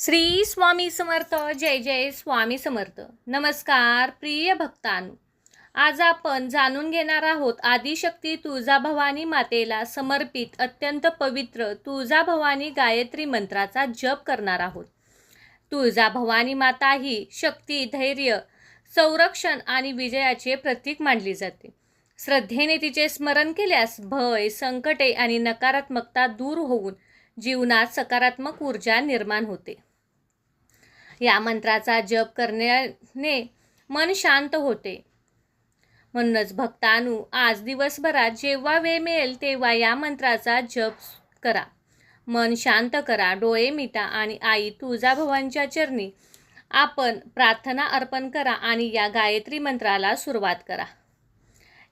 श्री स्वामी समर्थ. जय जय स्वामी समर्थ. नमस्कार प्रिय भक्तांनो, आज आपण जाणून घेणार आहोत आदिशक्ती तुळजाभवानी मातेला समर्पित अत्यंत पवित्र तुळजाभवानी गायत्री मंत्राचा जप करणार आहोत. तुळजाभवानी माता ही शक्ती, धैर्य, संरक्षण आणि विजयाचे प्रतीक मानली जाते. श्रद्धेने तिचे स्मरण केल्यास भय, संकटे आणि नकारात्मकता दूर होऊन जीवनात सकारात्मक ऊर्जा निर्माण होते. या मंत्राचा जप करण्याने मन शांत होते. म्हणूनच भक्तांनो, आज दिवसभरात जेव्हा वेळ मिळेल तेव्हा या मंत्राचा जप करा. मन शांत करा, डोळे मिटा आणि आई तुळजाभवानीच्या चरणी आपण प्रार्थना अर्पण करा आणि या गायत्री मंत्राला सुरुवात करा.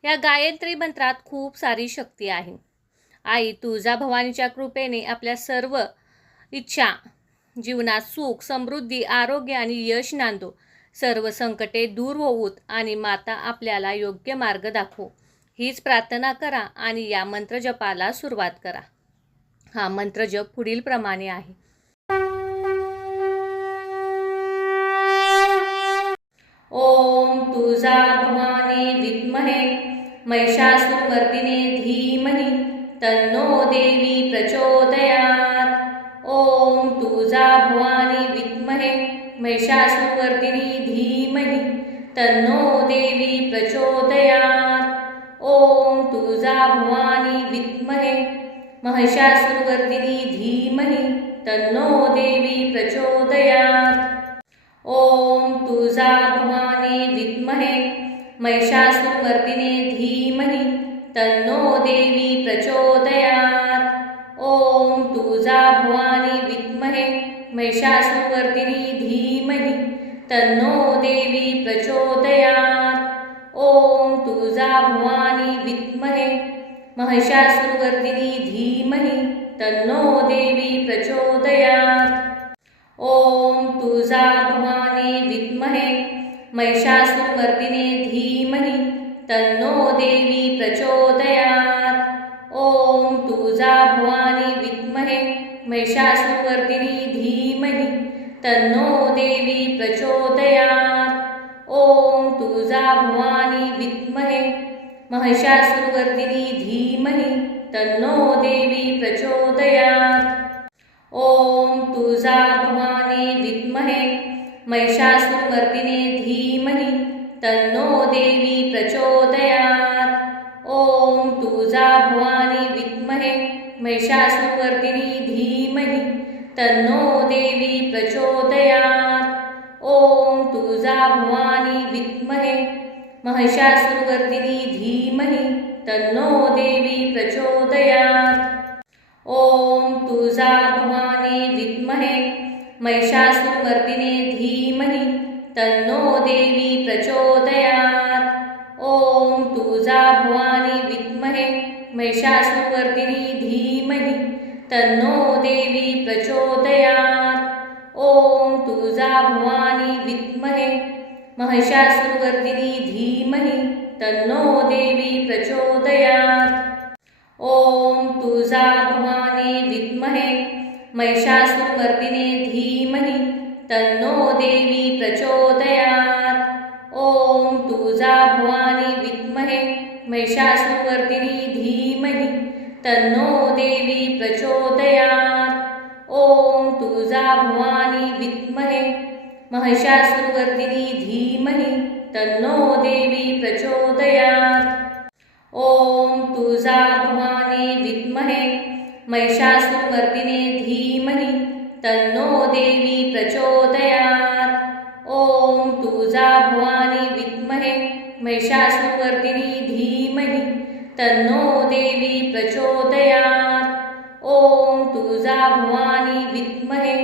या गायत्री मंत्रात खूप सारी शक्ती आहे. आई तुळजाभवानीच्या कृपेने आपल्या सर्व इच्छा, जीवनात सुख, समृद्धी, आरोग्य आणि यश नांदो. सर्व संकटे दूर होऊत आणि माता आपल्याला योग्य मार्ग दाखवो, हीच प्रार्थना करा आणि या मंत्रजपाला सुरुवात करा. हा मंत्रजप पुढील प्रमाणे आहे. ओम तुळजाभवानी विद्महे महिषासुरमर्दिने धीमहि तन्नो देवी प्रचोदयात्. ओम तुळजाभवानी विद्महे महिषासुरमर्दिनी धीमहि तन्नो देवी प्रचोदयात्. ओम तुळजाभवानी विद्महे महिषासुरमर्दिनी धीमहि तन्नो देवी प्रचोदयात्. ओम तुळजाभवानी विद्महे महिषासुरमर्दिने धीमहि तन्नो देवी प्रचोदयात्. ओम तुळजाभवानी विद्महे महिषासुरमर्दिनी धीमहि तन्नो देवी प्रचोदयात्. ओम तुळजाभवानी विद्महे महिषासुरमर्दिनी धीमहि तन्नो देवी प्रचोदयात्. ओम तुळजाभवानी विद्महे महिषासुरमर्दिने धीमहि तन्नो देवी प्रचोदयात्. ओम तुळजाभवानी विद्महे महिषासुरमर्दिनी धीमहि तन्नो देवी प्रचोदयात्. ओम तुळजाभवानी विद्महे महिषासुरमर्दिनी धीमहि तन्नो देवी प्रचोदयात्. ओम तुळजाभवानी विद्महे महिषासुरमर्दिने धीमहि तन्नो देवी प्रचोदयात्. ओम तुळजाभवानी विद्महे महिषासुरमर्दिनी धीमहि तन्नो देवी प्रचोदयात्. ओम तुळजाभवानी विद्महे महिषासुरमर्दिनी धीमहि तन्नो देवी प्रचोदयात्. ओम तुळजाभवानी विद्महे महिषासुरमर्दिने धीमहि तन्नो देवी प्रचोदयात्. ओम तुळजाभवानी विद्महे महिषासुरमर्दिनी धीमहि तन्नो देवी प्रचोदयात्. ओम तुळजाभवानी विद्महे महिषासुरमर्दिनी धीमहि तन्नो देवी प्रचोदयात्. ओम तुळजाभवानी विद्महे महिषासुरमर्दिने धीमहि तन्नो देवी प्रचोदयात्. ओम तुळजाभवानी विद्महे महिषासुरमर्दिनी धीमहि तन्नो देवी प्रचोदयात्. ओम तुळजाभवानी विद्महे महिषासुरमर्दिनी धीमहि तन्नो देवी प्रचोदयात्. ओम तुळजाभवानी विद्महे महिषासुरमर्दिने धीमहि तन्नो देवी प्रचोदयात्. ओम तुळजाभवानी विद्महे महिषासुरमर्दिनी धीमहि तन्नो देवी प्रचोदयात्. ओम तुळजाभवानी विद्महे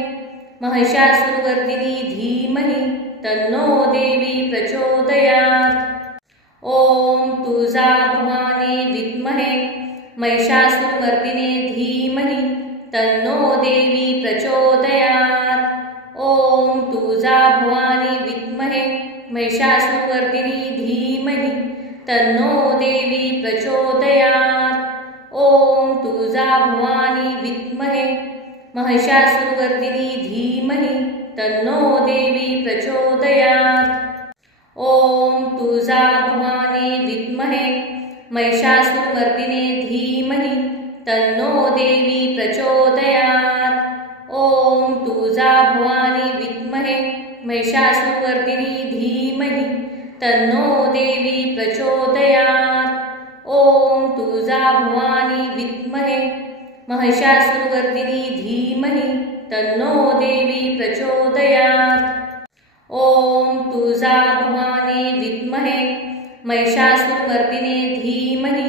महिषासुरमर्दिनी धीमहि तन्नो देवी प्रचोदयात्. ओम तुळजाभवानी विद्महे महिषासुरमर्दिने धीमहि तन्नो देवी प्रचोदयात्. ओम तुळजाभवानी विद्महे महिषासुरमर्दिनी धीमहि तन्नो देवी प्रचोदयात्. ओम तुळजाभवानी विद्महे महिषासुरवर्धिनी धीमहि तन्नो देवी प्रचोदयात्। ॐ तुळजा भवानी विद्महे महिषासुरमर्दिने धीमहि तन्नो देवी प्रचोदयात्। ॐ तुळजा भवानी विद्महे महिषासुरवर्दिनी धीमहि तन्नो देवी प्रचोदयात्। ॐ तुळजा भवानी विद्महे महिषासुरवर्दिनी धीमहि तन्नो देवी प्रचोदयात्। ॐ तुळजा भवानी विद्महे महिषासुरमर्दिने धीमहि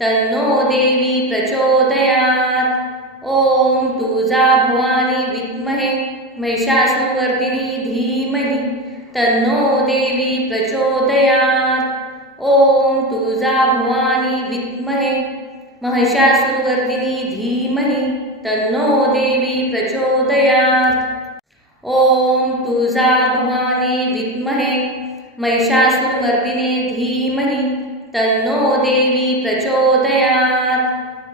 तन्नो देवी प्रचोदयात्। ॐ तुळजा भवानी विद्महे महिषासुरवर्दिनी धीमहि तन्नो देवी प्रचोदयात्। ॐ तुळजा भवानी विद्महे महिषासुरवर्दिनी धीमहि तन्नो देवी प्रचोदयात्। ॐ तुळजा भवानी विद्महे महिषासुरमर्दिने धीमहि तन्नो देवी प्रचोदयात्।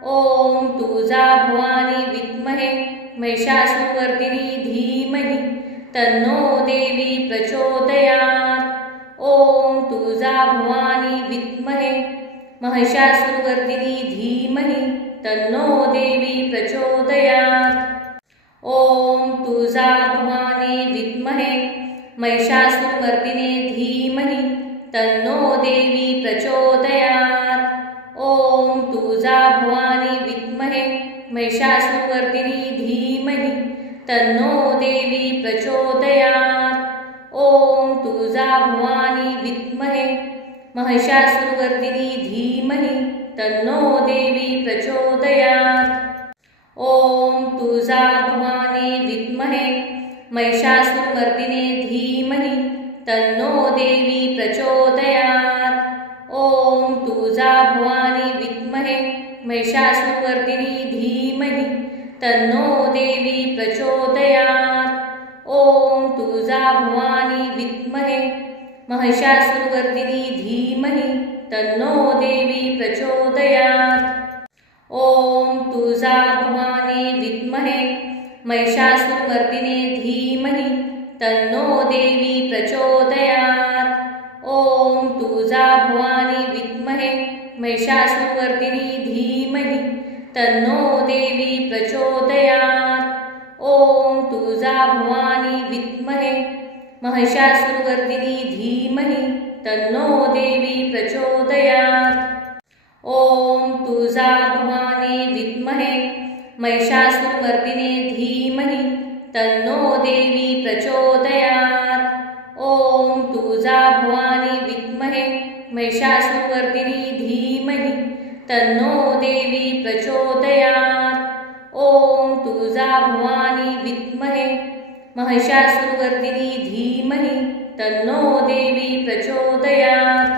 ॐ तुळजा भवानी विद्महे महिषासुरवर्दिनी धीमहि तन्नो देवी प्रचोदयात्। ॐ तुळजा भवानी विद्महे महिषासुरवर्दिनी धीमहि तन्नो देवी प्रचोदयात्। ॐ तुळजा भवानी विद्महे महिषासुरमर्दिने धीमहि तन्नो देवी प्रचोदयात्। ॐ तुळजा भवानी विद्महे महिषासुरवर्दिनी धीमहि तन्नो देवी प्रचोदयात्। ॐ तुळजा भवानी विद्महे महिषासुरवर्दिनी धीमहि तन्नो देवी प्रचोदयात्। ॐ तुळजा भवानी विद्महे महिषासुरमर्दिने धीमहि तन्नो देवी प्रचोदयात्। ॐ तुळजा भवानी विद्महे महिषासुरवर्दिनी धीमहि तन्नो देवी प्रचोदयात्। ॐ तुळजा भवानी विद्महे महिषासुरवर्दिनी धीमहि तन्नो देवी प्रचोदयात्। ॐ तुळजा भवानी विद्महे महिषासुरमर्दिने धीमहि तन्नो देवी प्रचोदयात्। ॐ तुळजा भवानी विद्महे महिषासुरवर्दिनी धीमहि तन्नो देवी प्रचोदयात्। ॐ तुळजा भवानी विद्महे महिषासुरवर्दिनी धीमहि तन्नो देवी प्रचोदयात्। ॐ तुळजा भवानी विद्महे महिषासुरमर्दिने धीमहि तन्नो देवी प्रचोदयात्। ॐ तुळजा भवानी विद्महे महिषासुरवर्दिनी धीमहि तन्नो देवी प्रचोदयात्। ॐ तुळजा भवानी विद्महे महिषासुरवर्दिनी धीमहि तन्नो देवी प्रचोदयात्।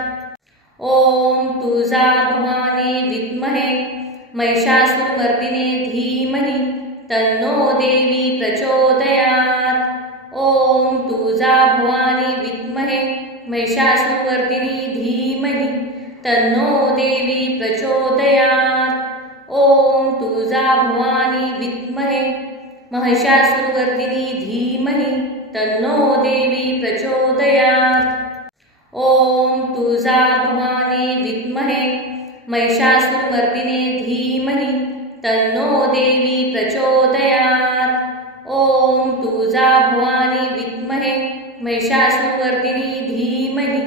ॐ तुळजा भवानी विद्महे महिषासुरमर्दिने धीमहि तन्नो देवी प्रचोदयात्। ॐ तुळजा भवानी विद्महे महिषासुरवर्दिनी धीमहि तन्नो देवी प्रचोदयात्। ॐ तुळजा भवानी विद्महे महिषासुरवर्दिनी धीमहि तन्नो देवी प्रचोदयात्। ॐ तुळजा भवानी विद्महे महिषासुरमर्दिने धीमहि तन्नो देवी प्रचोदयात्। ॐ तुळजा भवानी विद्महे महिषासुरवर्दिनी धीमहि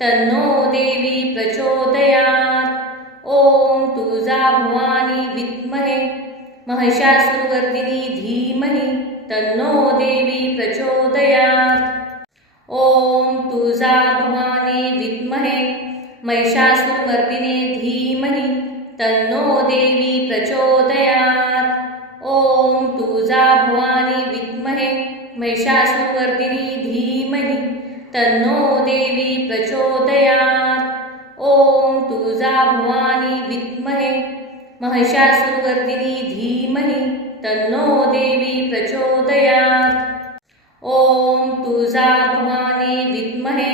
तन्नो देवी प्रचोदयात्। ॐ तुळजा भवानी विद्महे महिषासुरवर्दिनी धीमहि तन्नो देवी प्रचोदयात्। ॐ तुळजा भवानी विद्महे महिषासुरमर्दिने धीमहि तन्नो देवी प्रचोदयात्। ॐ तुळजा भवानी विद्महे महिषासुरवर्दिनी धीमहि तन्नो देवी प्रचोदयात्। ॐ तुळजा भवानी विद्महे महिषासुरवर्दिनी धीमहि तन्नो देवी प्रचोदयात्। ॐ तुळजा भवानी विद्महे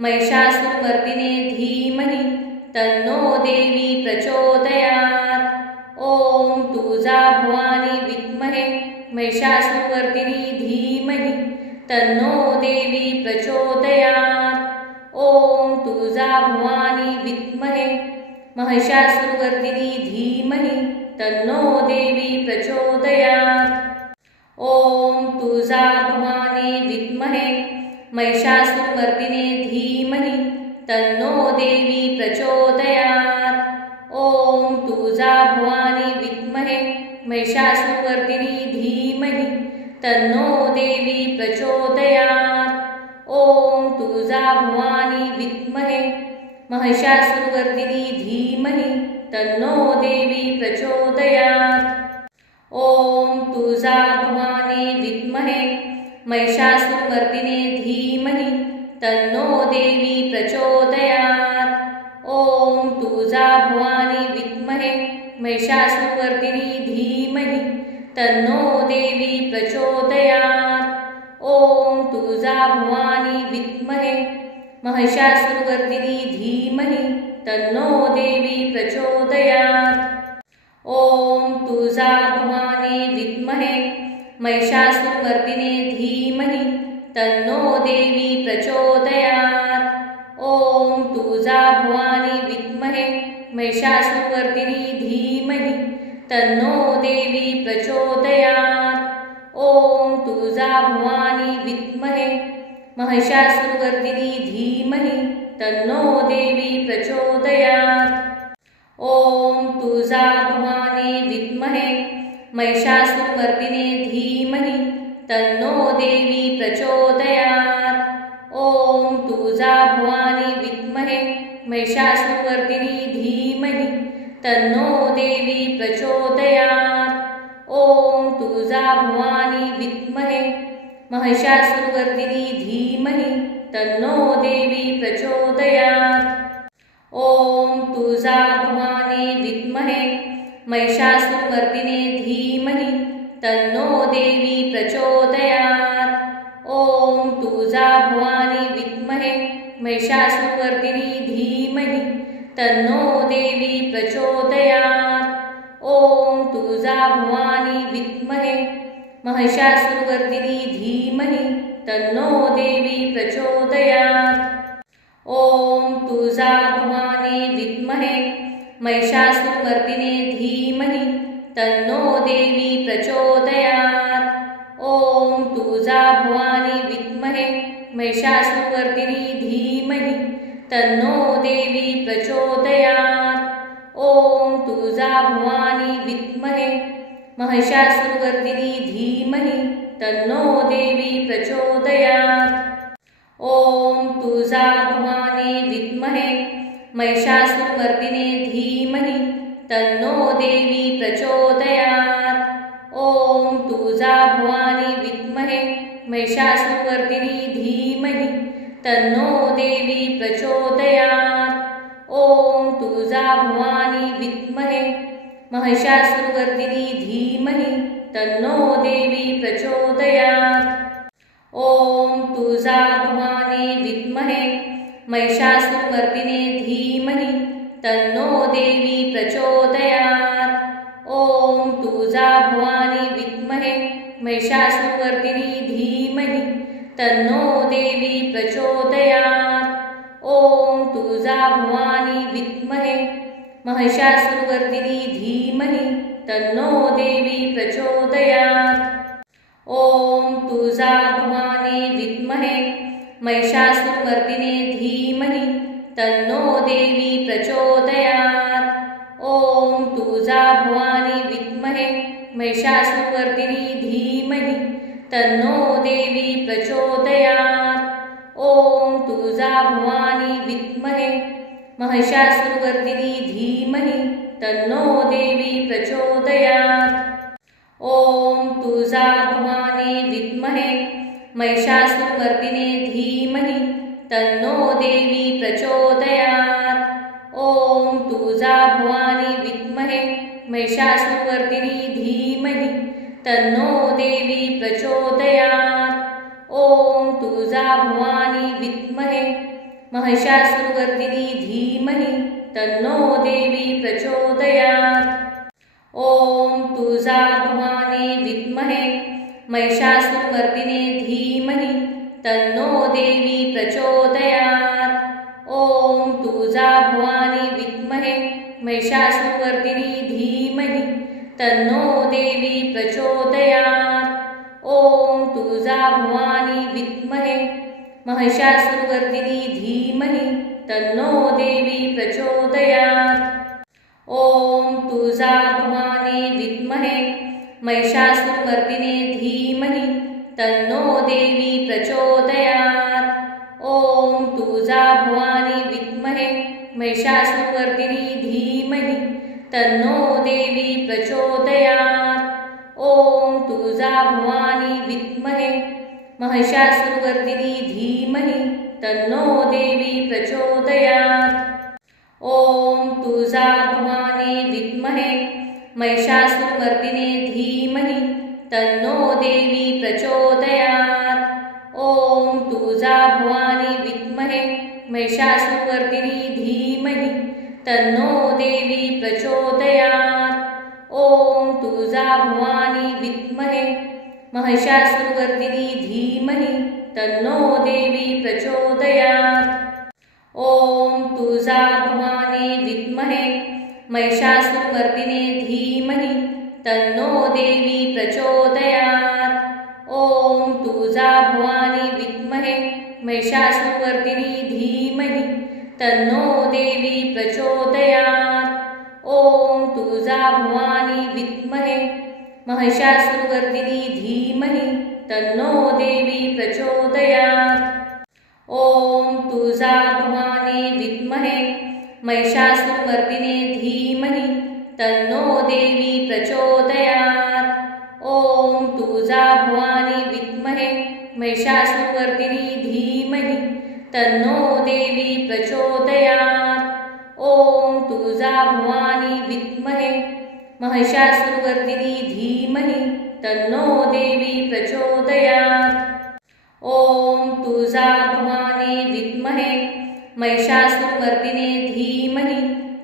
महिषासुरमर्दिने धीमहि तन्नो देवी प्रचोदयात्। ॐ तुळजा भवानी विद्महे महिषासुरवर्दिनी धीमहि तन्नो देवी प्रचोदयात्। ओम तुळजा भवानी विद्महे महिषासुरवर्दिनी धीमहि तन्नो देवी प्रचोदयात्। ओम तुळजा भवानी विद्महे महिषासुरमर्दिने धीमहि तन्नो देवी प्रचोदयात्। ओम तुळजा भवानी विद्महे महिषासुरवर्दिनी धीमहि तन्नो देवी प्रचोदयात्। ओम तुळजा भवानी विद्महे महिषासुरवर्दिनी धीमहि तन्नो देवी प्रचोदयात्। ओम तुळजा भवानी विद्महे महिषासुरमर्दिने धीमहि तन्नो देवी प्रचोदयात्। ओम तुळजा भवानी विद्महे महिषासुरवर्दिनी धीमहि तन्नो देवी प्रचोदयात्। ओम तुळजा भवानी विद्महे महिषासुरवर्दिनी धीमहि तन्नो देवी प्रचोदयात्। ओम तुळजा भवानी विद्महे महिषासुरमर्दिने धीमहि तन्नो देवी प्रचोदयात्। ओम तुळजा भवानी विद्महे महिषासुरवर्दिनी धीमहि तन्नो देवी प्रचोदयात्। ओम तुळजा भवानी विद्महे महिषासुरवर्दिनी धीमहि तन्नो देवी प्रचोदयात्। ओम तुळजा भवानी विद्महे महिषासुरमर्दिने धीमहि तन्नो देवी प्रचोदयात्। ओम तुळजा भवानी विद्महे महिषासुरवर्दिनी धीमहि तन्नो देवी प्रचोदयात्। ओम तुळजा भवानी विद्महे महिषासुरवर्दिनी धीमहि तन्नो देवी प्रचोदयात्। ओम तुळजा भवानी विद्महे महिषासुरमर्दिने धीमहि तन्नो देवी प्रचोदयात्। ओम तुळजा भवानी विद्महे महिषासुरवर्दिनी धीमहि तन्नो देवी प्रचोदयात्। ओम तुळजा भवानी विद्महे महिषासुरवर्दिनी धीमहि तन्नो देवी प्रचोदयात्। ओम तुळजा भवानी विद्महे महिषासुरमर्दिने धीमहि तन्नो देवी प्रचोदयात्। ओम तुळजा भवानी विद्महे महिषासुरवर्दिनी धीमहि तन्नो देवी प्रचोदयात्। ओम तुळजा भवानी विद्महे महिषासुरवर्दिनी धीमहि तन्नो देवी प्रचोदयात्। ओम तुळजा भवानी विद्महे महिषासुरमर्दिने धीमहि तन्नो देवी प्रचोदयात्। ओम तुळजा भवानी विद्महे महिषासुरवर्दिनी धीमहि तन्नो देवी प्रचोदयात्। ओम तुळजा भवानी विद्महे महिषासुरवर्दिनी धीमहि तन्नो देवी प्रचोदयात्। ओम तुळजा भवानी विद्महे महिषासुरमर्दिने धीमहि तन्नो देवी प्रचोदयात्। ओम तुळजा भवानी विद्महे महिषासुरवर्दिनी धीमहि तन्नो देवी प्रचोदयात्। ओम तुळजा भवानी विद्महे महिषासुरवर्दिनी धीमहि तन्नो देवी प्रचोदयात्। ओम तुळजा भवानी विद्महे महिषासुरमर्दिने धीमहि तन्नो देवी प्रचोदयात्। ओम तुळजा भवानी विद्महे महिषासुरवर्दिनी धीमहि तन्नो देवी प्रचोदयात्। ओम तुळजा भवानी विद्महे महिषासुरवर्दिनी धीमहि तन्नो देवी प्रचोदयात्। ओम तुळजा भवानी विद्महे महिषासुरमर्दिने धीमहि तन्नो देवी प्रचोदयात्। ओम तुळजा भवानी विद्महे महिषासुरवर्दिनी धीमहि तन्नो देवी प्रचोदयात्। ओम तुळजा भवानी विद्महे महिषासुरवर्दिनी धीमहि तन्नो देवी प्रचोदयात्। ओम तुळजा भवानी विद्महे महिषासुरमर्दिने धीमहि तन्नो देवी प्रचोदयात्। ओम तुळजा भवानी विद्महे महिषासुरमर्दिनी धीमहि तन्नो देवी प्रचोदयात्। ओम तुळजा भवानी विद्महे महिषासुरमर्दिनी धीमहि तन्नो देवी प्रचोदयात्। ओम तुळजा भवानी विद्महे महिषासुरमर्दिने धीमहि तन्नो देवी प्रचोदयात्। ओम तुळजा भवानी विद्महे महिषासुरमर्दिनी धीमहि तन्नो देवी प्रचोदयात्। ओम तुळजा भवानी विद्महे महिषासुरमर्दिनी धीमहि तन्नो देवी प्रचोदयात्। ओम तुळजा भवानी विद्महे महिषासुरमर्दिने धीमहि तन्नो देवी प्रचोदयात्। ओम तुळजा भवानी विद्महे महिषासुरमर्दिनी धीमहि तन्नो देवी प्रचोदयात्। ओम तुळजा भवानी विद्महे महिषासुरमर्दिनी धीमहि तन्नो देवी प्रचोदयात्। ओम तुळजा भवानी विद्महे महिषासुरमर्दिने धीमहि तन्नो देवी प्रचोदयात्। ओम तुळजा भवानी विद्महे महिषासुरमर्दिनी धीमहि तन्नो देवी प्रचोदयात्। ओम तुळजा भवानी विद्महे महिषासुरमर्दिनी धीमहि तन्नो देवी प्रचोदयात्। ओम तुळजा भवानी विद्महे महिषासुरमर्दिने धीमहि तन्नो देवी प्रचोदयात्। ओम तुळजा भवानी विद्महे महिषासुरमर्दिनी धीमहि तन्नो देवी प्रचोदयात्। ओम तुळजा भवानी विद्महे महिषासुरमर्दिनी धीमहि तन्नो देवी प्रचोदयात्। ओम तुळजा भवानी विद्महे महिषासुरमर्दिने धीमहि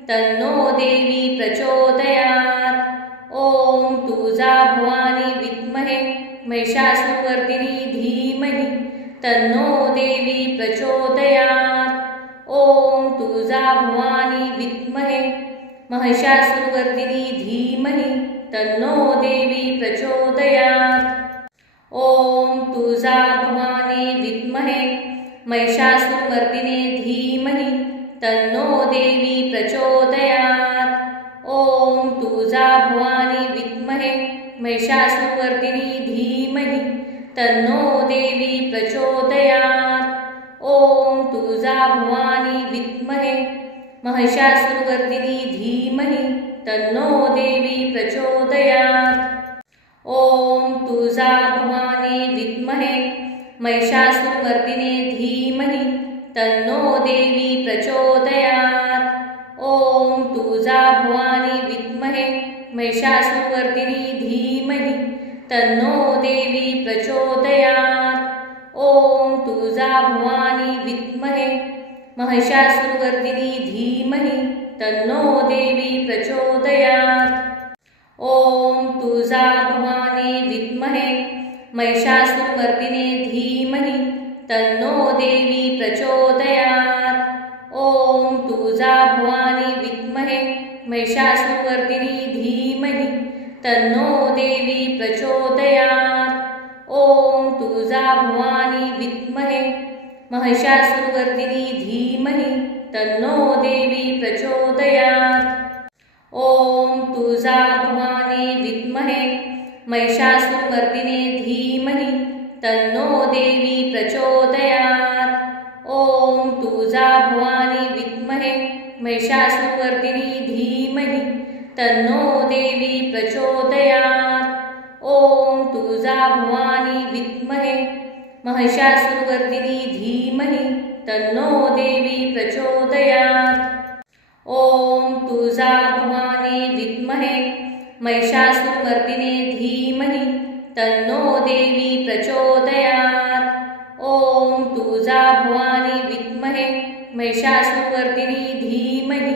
तन्नो देवी प्रचोदयात्। ओम तुळजा भवानी विद्महे महिषासुरमर्दिनी धीमहि तन्नो देवी प्रचोदयात्। ओम तुळजा भवानी विद्महे महिषासुरमर्दिनी धीमहि तन्नो देवी प्रचोदयात्। ओम तुळजा भवानी विद्महे महिषासुरमर्दिने धीमहि तन्नो देवी प्रचोदयात्। ओम तुळजा भवानी विद्महे महिषासुरमर्दिनी धीमहि तन्नो देवी प्रचोदयात्। ओम तुळजा भवानी विद्महे महिषासुरमर्दिनी धीमहि तन्नो देवी प्रचोदयात्। ओम तुळजा भवानी विद्महे महिषासुरमर्दिने धीमहि तन्नो देवी प्रचोदयात्। ओम तुळजा भवानी विद्महे महिषासुरमर्दिनी धीमहि तन्नो देवी प्रचोदयात्। ओम तुळजा भवानी विद्महे महिषासुरमर्दिनी धीमहि तन्नो देवी प्रचोदयात्। ओम तुळजा भवानी विद्महे महिषासुरमर्दिने धीमहि तन्नो देवी प्रचोदयात्। ओम तुळजा भवानी विद्महे महिषासुरमर्दिनी धीमहि तन्नो देवी प्रचोदयात्। ओम तुळजा भवानी विद्महे महिषासुरमर्दिनी धीमहि तन्नो देवी प्रचोदयात्। ओम तुळजा भवानी विद्महे महिषासुरमर्दिने धीमहि तन्नो देवी प्रचोदयात्। ओम तुळजा भवानी विद्महे महिषासुरमर्दिनी धीमहि तन्नो देवी प्रचोदयात्। ओम तुळजा भवानी विद्महे महिषासुरमर्दिनी धीमहि तन्नो देवी प्रचोदयात्। ओम तुळजा भवानी विद्महे महिषासुरमर्दिने धीमहि तन्नो देवी प्रचोदयात्। ओम तुळजा भवानी विद्महे महिषासुरमर्दिनी धीमहि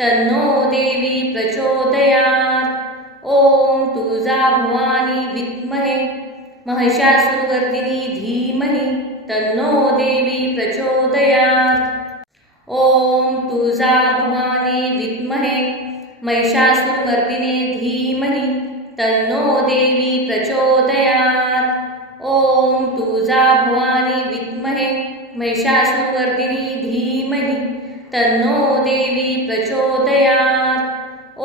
तन्नो देवी प्रचोदयात्। ओम तुळजा भवानी विद्महे महिषासुरवर्धिनी धीमहि तन्नो देवी प्रचोदयात्। ओम तुळजा भवानी विद्महे महिषासुरमर्दिने धीमहि तन्नो देवी प्रचोदयात्। ओम तुळजा भवानी विद्महे महिषासुरवर्दिनी धीमहि तन्नो देवी प्रचोदयात्।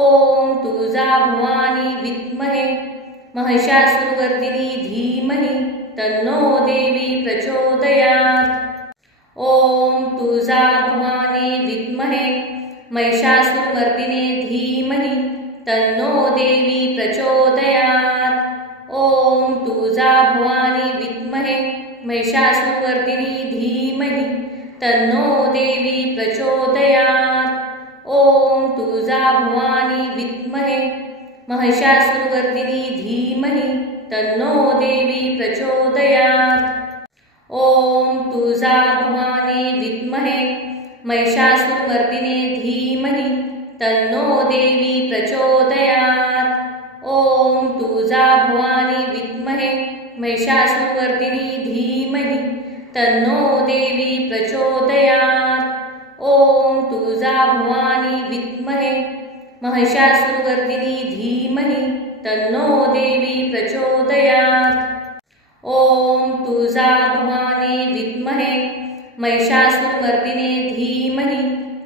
ओम तुळजा भवानी विद्महे महिषासुरवर्दिनी धीमहि तन्नो देवी प्रचोदयात्। ओम तुळजा भवानी विद्महे महिषासुरमर्दिने धीमहि तन्नो देवी प्रचोदयात्। ओम तुळजा भवानी विद्महे महिषासुरवर्दिनी धीमहि तन्नो देवी प्रचोदयात्। ओम तुळजा भवानी विद्महे महिषासुरवर्दिनी धीमहि तन्नो देवी प्रचोदयात्। ओम तुळजा भवानी विद्महे महिषासुरमर्दिने धीमहि तन्नो देवी प्रचोदयात्। ओम तुळजा भवानी विद्महे महिषासुरवर्दिनी धीमहि तन्नो देवी प्रचोदयात्। ओम तुळजा भवानी विद्महे महिषासुरवर्दिनी धीमहि तन्नो देवी प्रचोदयात्। ओम तुळजा भवानी विद्महे महिषासुरमर्दिने धीमहि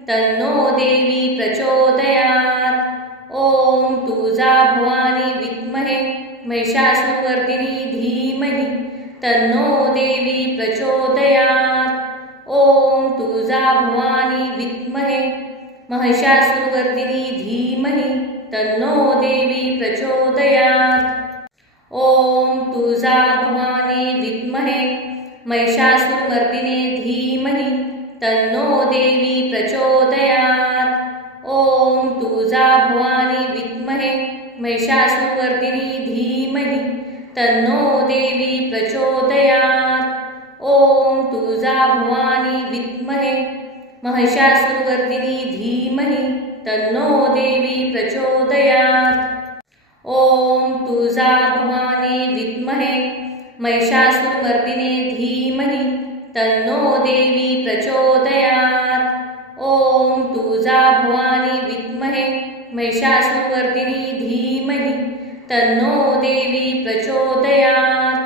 तन्नो देवी प्रचोदयात्। ओम तुळजा भवानी विद्महे महिषासुरवर्दिनी धीमहि तन्नो देवी प्रचोदयात्। ओम तुळजा भवानी विद्महे महिषासुरवर्दिनी धीमहि तन्नो देवी प्रचोदयात्। ओम तुळजा भवानी विद्महे महिषासुरमर्दिने धीमहि तन्नो देवी प्रचोदयात्। ओम तुळजा भवानी विद्महे महिषासुरवर्दिनी धीमहि तन्नो देवी प्रचोदयात्। ओम तुळजा भवानी विद्महे महिषासुरवर्दिनी धीमहि तन्नो देवी प्रचोदयात्। ओम तुळजा भवानी विद्महे महिषासुरमर्दिने धीमहि तन्नो देवी प्रचोदयात्। ओम तुळजा भवानी विद्महे महिषासुरवर्दिनी धीमहि तन्नो देवी प्रचोदयात्।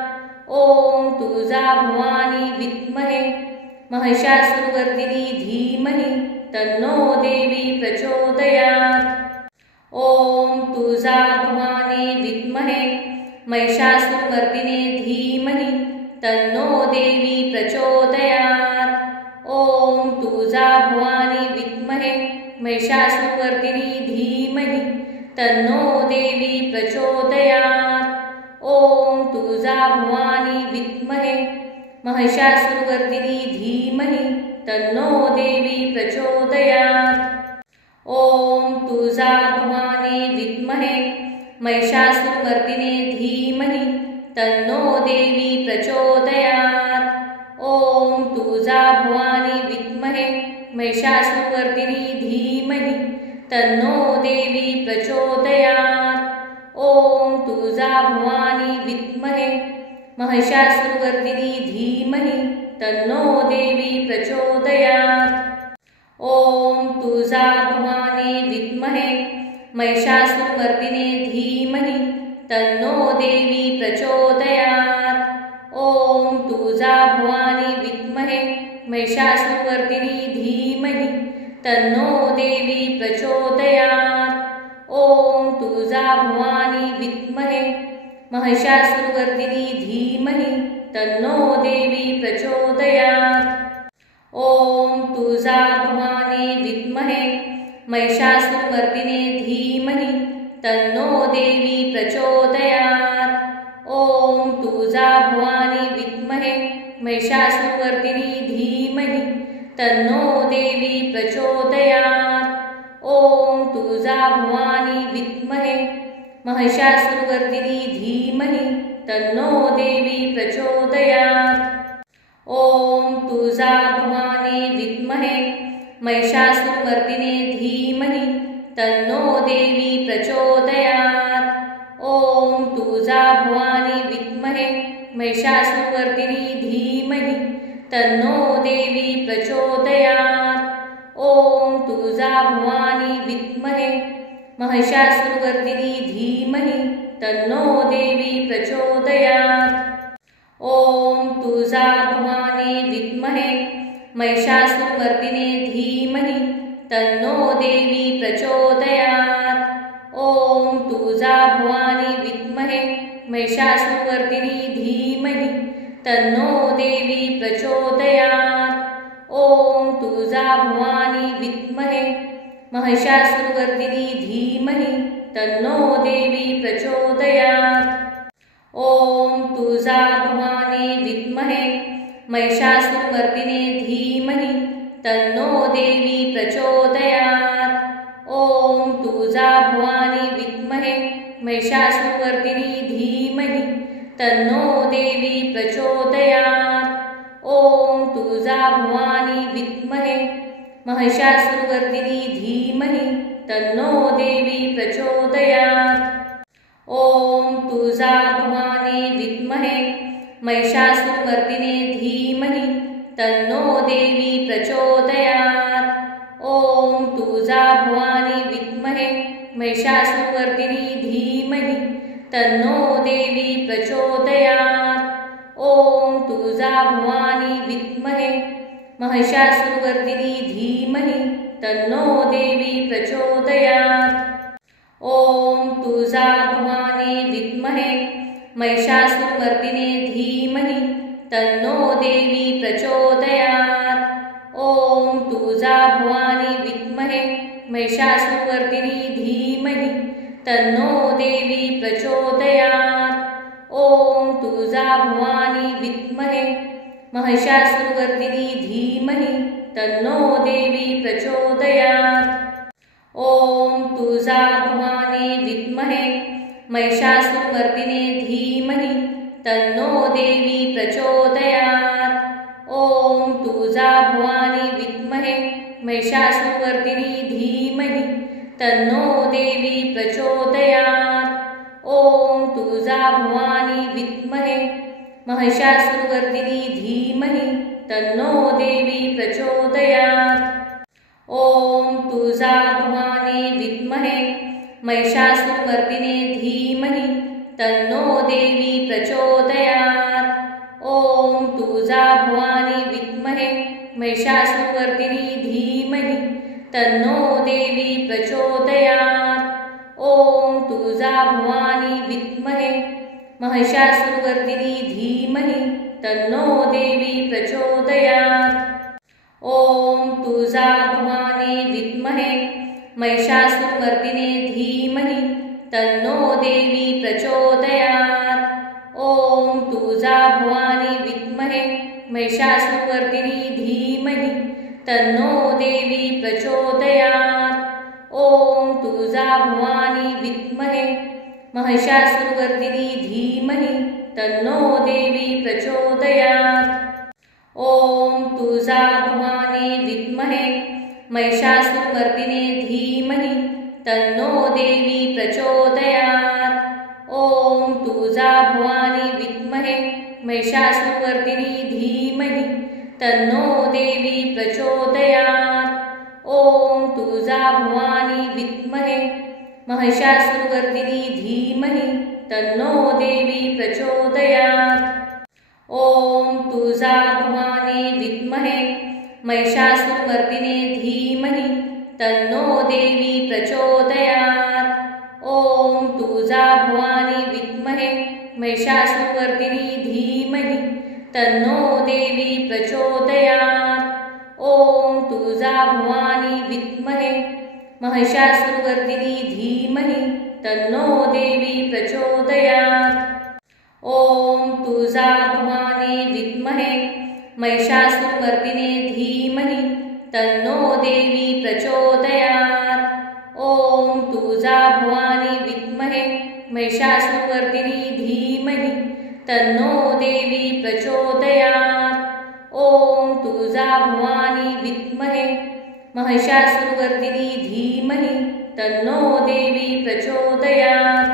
ओम तुळजा भवानी विद्महे महिषासुरवर्दिनी धीमहि तन्नो देवी प्रचोदयात्। ओम तुळजा भवानी विद्महे महिषासुरमर्दिने धीमहि तन्नो देवी प्रचोदयात्। ओम तुळजा भवानी विद्महे महिषासुरवर्दिनी धीमहि तन्नो देवी प्रचोदयात्। ओम तुळजा भवानी विद्महे महिषासुरवर्दिनी धीमहि तन्नो देवी प्रचोदयात्। ओम तुळजा भवानी विद्महे महिषासुरमर्दिने धीमहि तन्नो देवी प्रचोदयात्। ओम तुळजा भवानी विद्महे महिषासुरवर्दिनी धीमहि तन्नो देवी प्रचोदयात्। ओम तुळजा भवानी विद्महे महिषासुरवर्दिनी धीमहि तन्नो देवी प्रचोदयात्। ओम तुळजा भवानी विद्महे महिषासुरमर्दिने धीमहि तन्नो देवी प्रचोदयात्। ओम तुळजा भवानी विद्महे महिषासुरवर्दिनी धीमहि तन्नो देवी प्रचोदयात्। ओम तुळजा भवानी विद्महे महिषासुरवर्दिनी धीमहि तन्नो देवी प्रचोदयात्। ओम तुळजा भवानी विद्महे महिषासुरमर्दिने धीमहि तन्नो देवी प्रचोदयात्। ओम तुळजा भवानी विद्महे महिषासुरवर्दिनी धीमहि तन्नो देवी प्रचोदयात्। ओम तुळजा भवानी विद्महे महिषासुरवर्दिनी धीमहि तन्नो देवी प्रचोदयात्। ओम तुळजा भवानी विद्महे महिषासुरमर्दिने धीमहि तन्नो देवी प्रचोदयात्। ॐ तुळजा भवानी विद्महे महिषासुरवर्धिनी धीमहि तन्नो देवी प्रचोदयात्। ॐ तुळजा भवानी विद्महे महिषासुरवर्धिनी धीमहि तन्नो देवी प्रचोदयात्। ॐ तुळजा भवानी विद्महे महिषासुरमर्दिने धीमहि तन्नो देवी प्रचोदयात्। ॐ तुळजा भवानी विद्महे महिषासुरवर्दिनी धीमहि तन्नो देवी प्रचोदयात्। ॐ तुळजा भवानी विद्महे महिषासुरवर्दिनी धीमहि तन्नो देवी प्रचोदयात्। ॐ तुळजा भवानी विद्महे महिषासुरमर्दिने धीमहि तन्नो देवी प्रचोदयात्। ॐ तुळजा भवानी विद्महे महिषासुरवर्दिनी धीमहि तन्नो देवी प्रचोदयात्। ॐ तुळजा भवानी विद्महे महिषासुरवर्दिनी धीमहि तन्नो देवी प्रचोदयात्। ॐ तुळजा भवानी विद्महे महिषासुरमर्दिने धीमहि तन्नो देवी प्रचोदयात्। ॐ तुळजा भवानी विद्महे महिषासुरवर्दिनी धीमहि तन्नो देवी प्रचोदयात्। ॐ तुळजा भवानी विद्महे महिषासुरवर्दिनी धीमहि तन्नो देवी प्रचोदयात्। ॐ तुळजा भवानी विद्महे महिषासुरमर्दिने धीमहि तन्नो देवी प्रचोदयात्। ॐ तुळजा भवानी विद्महे महिषासुरवर्दिनी धीमहि तन्नो देवी प्रचोदयात्। ॐ तुळजा भवानी विद्महे महिषासुरवर्दिनी धीमहि तन्नो देवी प्रचोदयात्। ॐ तुळजा भवानी विद्महे महिषासुरमर्दिने धीमहि तन्नो देवी प्रचोदयात्। ॐ तुळजा भवानी विद्महे महिषासुरवर्दिनी धीमहि तन्नो देवी प्रचोदयात्। ॐ तुळजा भवानी विद्महे महिषासुरवर्दिनी धीमहि तन्नो देवी प्रचोदयात्। ॐ तुळजा भवानी विद्महे महिषासुरमर्दिने धीमहि तन्नो देवी प्रचोदयात्। ॐ तुळजा भवानी विद्महे महिषासुरवर्दिनी धीमहि तन्नो देवी प्रचोदयात्। ॐ तुळजा भवानी विद्महे महिषासुरवर्दिनी धीमहि तन्नो देवी प्रचोदयात्। ॐ तुळजा भवानी विद्महे महिषासुरमर्दिने धीमहि तन्नो देवी प्रचोदयात्। ॐ तुळजा भवानी विद्महे महिषासुरवर्दिनी धीमहि तन्नो देवी प्रचोदयात्। ॐ तुळजा भवानी विद्महे महिषासुरवर्दिनी धीमहि तन्नो देवी प्रचोदयात्। ॐ तुळजा भवानी विद्महे महिषासुरमर्दिने धीमहि तन्नो देवी प्रचोदयात्। ॐ तुळजा भवानी विद्महे महिषासुरवर्दिनी धीमहि तन्नो देवी प्रचोदयात्। ॐ तुळजा भवानी विद्महे महिषासुरवर्दिनी धीमहि तन्नो देवी प्रचोदयात्। ॐ तुळजा भवानी विद्महे महिषासुरमर्दिने धीमहि तन्नो देवी प्रचोदयात्। ॐ तुळजा भवानी विद्महे महिषासुरवर्दिनी धीमहि तन्नो देवी प्रचोदयात्। ॐ तुळजा भवानी विद्महे महिषासुरवर्दिनी धीमहि तन्नो देवी प्रचोदयात्। ॐ तुळजा भवानी विद्महे महिषासुरमर्दिने धीमहि तन्नो देवी प्रचोदयात्। ॐ तुळजा भवानी विद्महे महिषासुरवर्दिनी धीमहि तन्नो देवी प्रचोदयात्। ॐ तुळजा भवानी विद्महे महिषासुरवर्दिनी धीमहि तन्नो देवी प्रचोदयात्।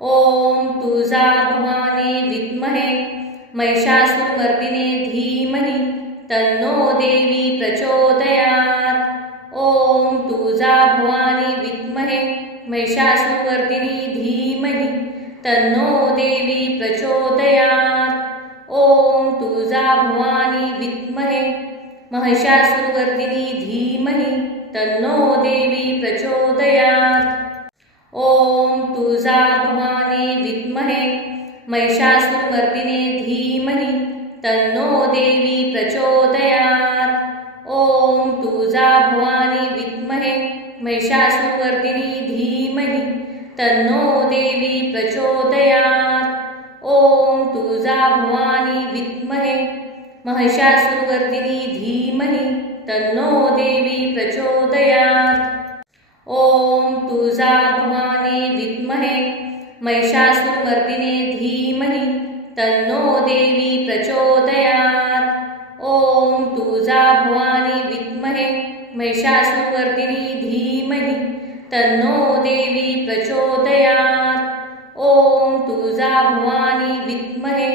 ॐ तुळजा भवानी विद्महे महिषासुरमर्दिने धीमहि तन्नो देवी प्रचोदयात्। ॐ तुळजा भवानी विद्महे महिषासुरमर्दिनी धीमहि तन्नो देवी प्रचोदयात्। ॐ तुळजा भवानी विद्महे महिषासुरमर्दिनी धीमहि तन्नो देवी प्रचोदयात्। ॐ तुळजा भवानी विद्महे महिषासुरमर्दिने धीमहि तन्नो देवी प्रचोदयात्। ॐ तुळजा भवानी विद्महे महिषासुरमर्दिनी धीमहि तन्नो देवी प्रचोदयात्। ॐ तुळजा भवानी विद्महे महिषासुरमर्दिनी धीमहि तन्नो देवी प्रचोदयात्। ॐ तुळजा भवानी विद्महे महिषासुरमर्दिने धीमहि तन्नो देवी प्रचोदयात्। ॐ तुळजा भवानी विद्महे महिषासुरमर्दिनी धीमहि तन्नो देवी प्रचोदयात्। ॐ तुळजा भवानी विद्महे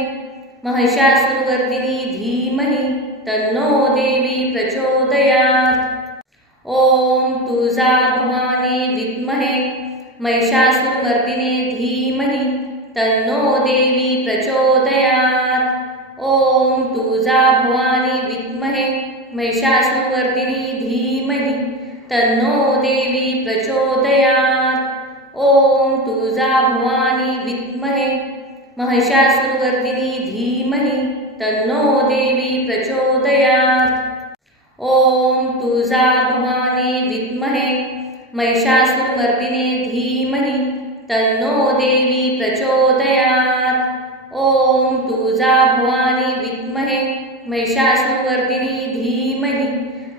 महिषासुरमर्दिनी धीमहि तन्नो देवी प्रचोदयात्। ॐ तुळजा भवानी विद्महे महिषासुरमर्दिने धीमहि तन्नो देवी प्रचोदयात्। ॐ तुळजा भवानी विद्महे महिषासुरमर्दिनी धीमहि तन्नो देवी प्रचोदयात्। ॐ तुळजा भवानी विद्महे महिषासुरमर्दिनी धीमहि तन्नो देवी प्रचोदयात्। ॐ तुळजा भवानी विद्महे महिषासुरमर्दिने धीमहि तन्नो देवी प्रचोदयात्। ॐ तुळजा भवानी विद्महे महिषासुरमर्दिनी धीमहि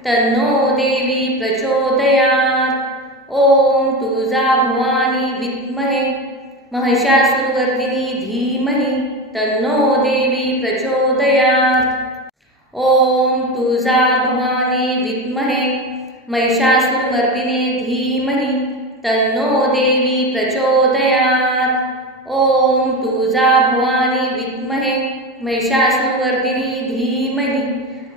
तन्नो देवी प्रचोदयात्। ॐ तुळजा भवानी विद्महे महिषासुरमर्दिनी धीमहि तन्नो देवी प्रचोदयात्। ॐ तुळजा भवानी विद्महे महिषासुरमर्दिने धीमहि तन्नो देवी प्रचोदयात्। ॐ तुळजा भवानी विद्महे महिषासुरमर्दिनी धीमहि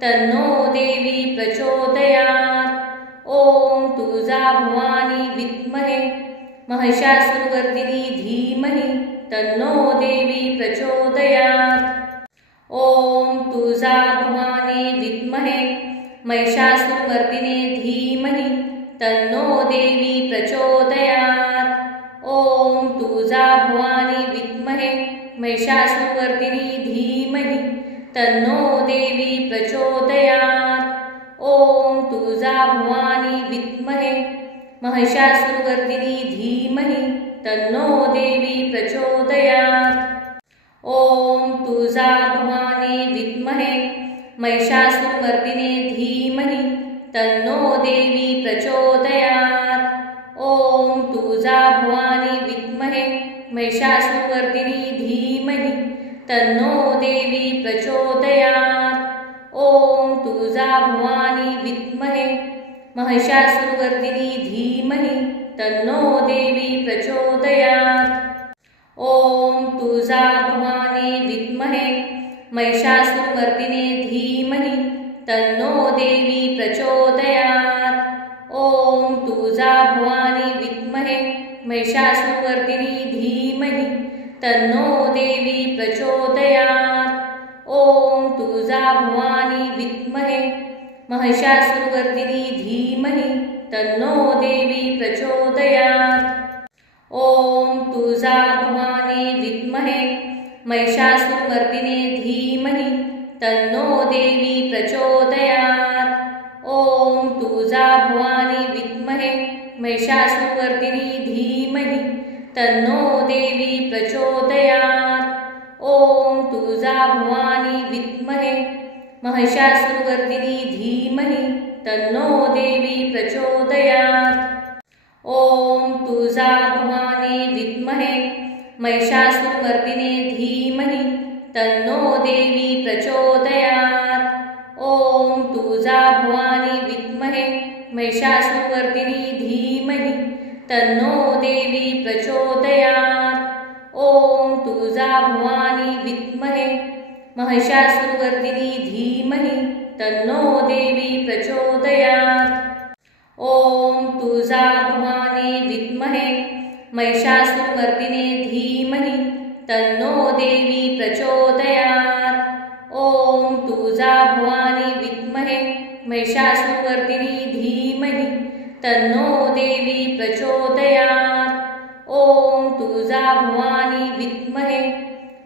तन्नो देवी प्रचोदयात्। ॐ तुळजा भवानी विद्महे महिषासुरमर्दिनी धीमहि तन्नो देवी प्रचोदयात्। ॐ तुळजा भवानी विद्महे महिषासुरमर्दिने धीमहि तन्नो देवी प्रचोदयात्। ॐ तुळजा भवानी विद्महे महिषासुरमर्दिनी धीमहि तन्नो देवी प्रचोदयात्। ॐ तुळजा भवानी विद्महे महिषासुरमर्दिनी धीमहि तन्नो देवी प्रचोदयात्। ॐ तुळजा भवानी विद्महे महिषासुरमर्दिने धीमहि तन्नो देवी प्रचोदयात्। ॐ तुळजा भवानी विद्महे महिषासुरमर्दिनी धीमहि तन्नो देवी प्रचोदयात्। ॐ तुळजा भवानी विद्महे महिषासुरमर्दिनी धीमहि तन्नो देवी प्रचोदयात्। ॐ तुळजा भवानी विद्महे महिषासुरमर्दिने धीमहि तन्नो देवी प्रचोदयात्। ॐ तुळजा भवानी विद्महे महिषासुरमर्दिनी धीमहि तन्नो देवी प्रचोदयात्। ॐ तुळजा भवानी विद्महे महिषासुरमर्दिनी धीमहि तन्नो देवी प्रचोदयात्। ॐ तुळजा भवानी विद्महे महिषासुरमर्दिने धीमहि तन्नो देवी प्रचोदयात्। ॐ तुळजा भवानी विद्महे महिषासुरमर्दिनी धीमहि तन्नो देवी प्रचोदयात्। ॐ तुळजा भवानी विद्महे महिषासुरमर्दिनी धीमहि तन्नो देवी प्रचोदयात्। ॐ तुळजा भवानी विद्महे महिषासुरमर्दिने धीमहि तन्नो देवी प्रचोदयात्। ॐ तुळजा भवानी विद्महे महिषासुरमर्दिनी धीमहि तन्नो देवी प्रचोदयात्। तुळजा भवानी विद्महे महिषासुरवर्धिनी धीमहि तन्नो देवी प्रचोदयात्। ओम तुळजा भवानी विद्महे महिषासुरमर्दिने धीमहि तन्नो देवी प्रचोदयात्। ओम तुळजा भवानी विद्महे महिषासुरवर्दिनी धीमहि तन्नो देवी प्रचोदयात्। ओम तुळजा भवानी विद्महे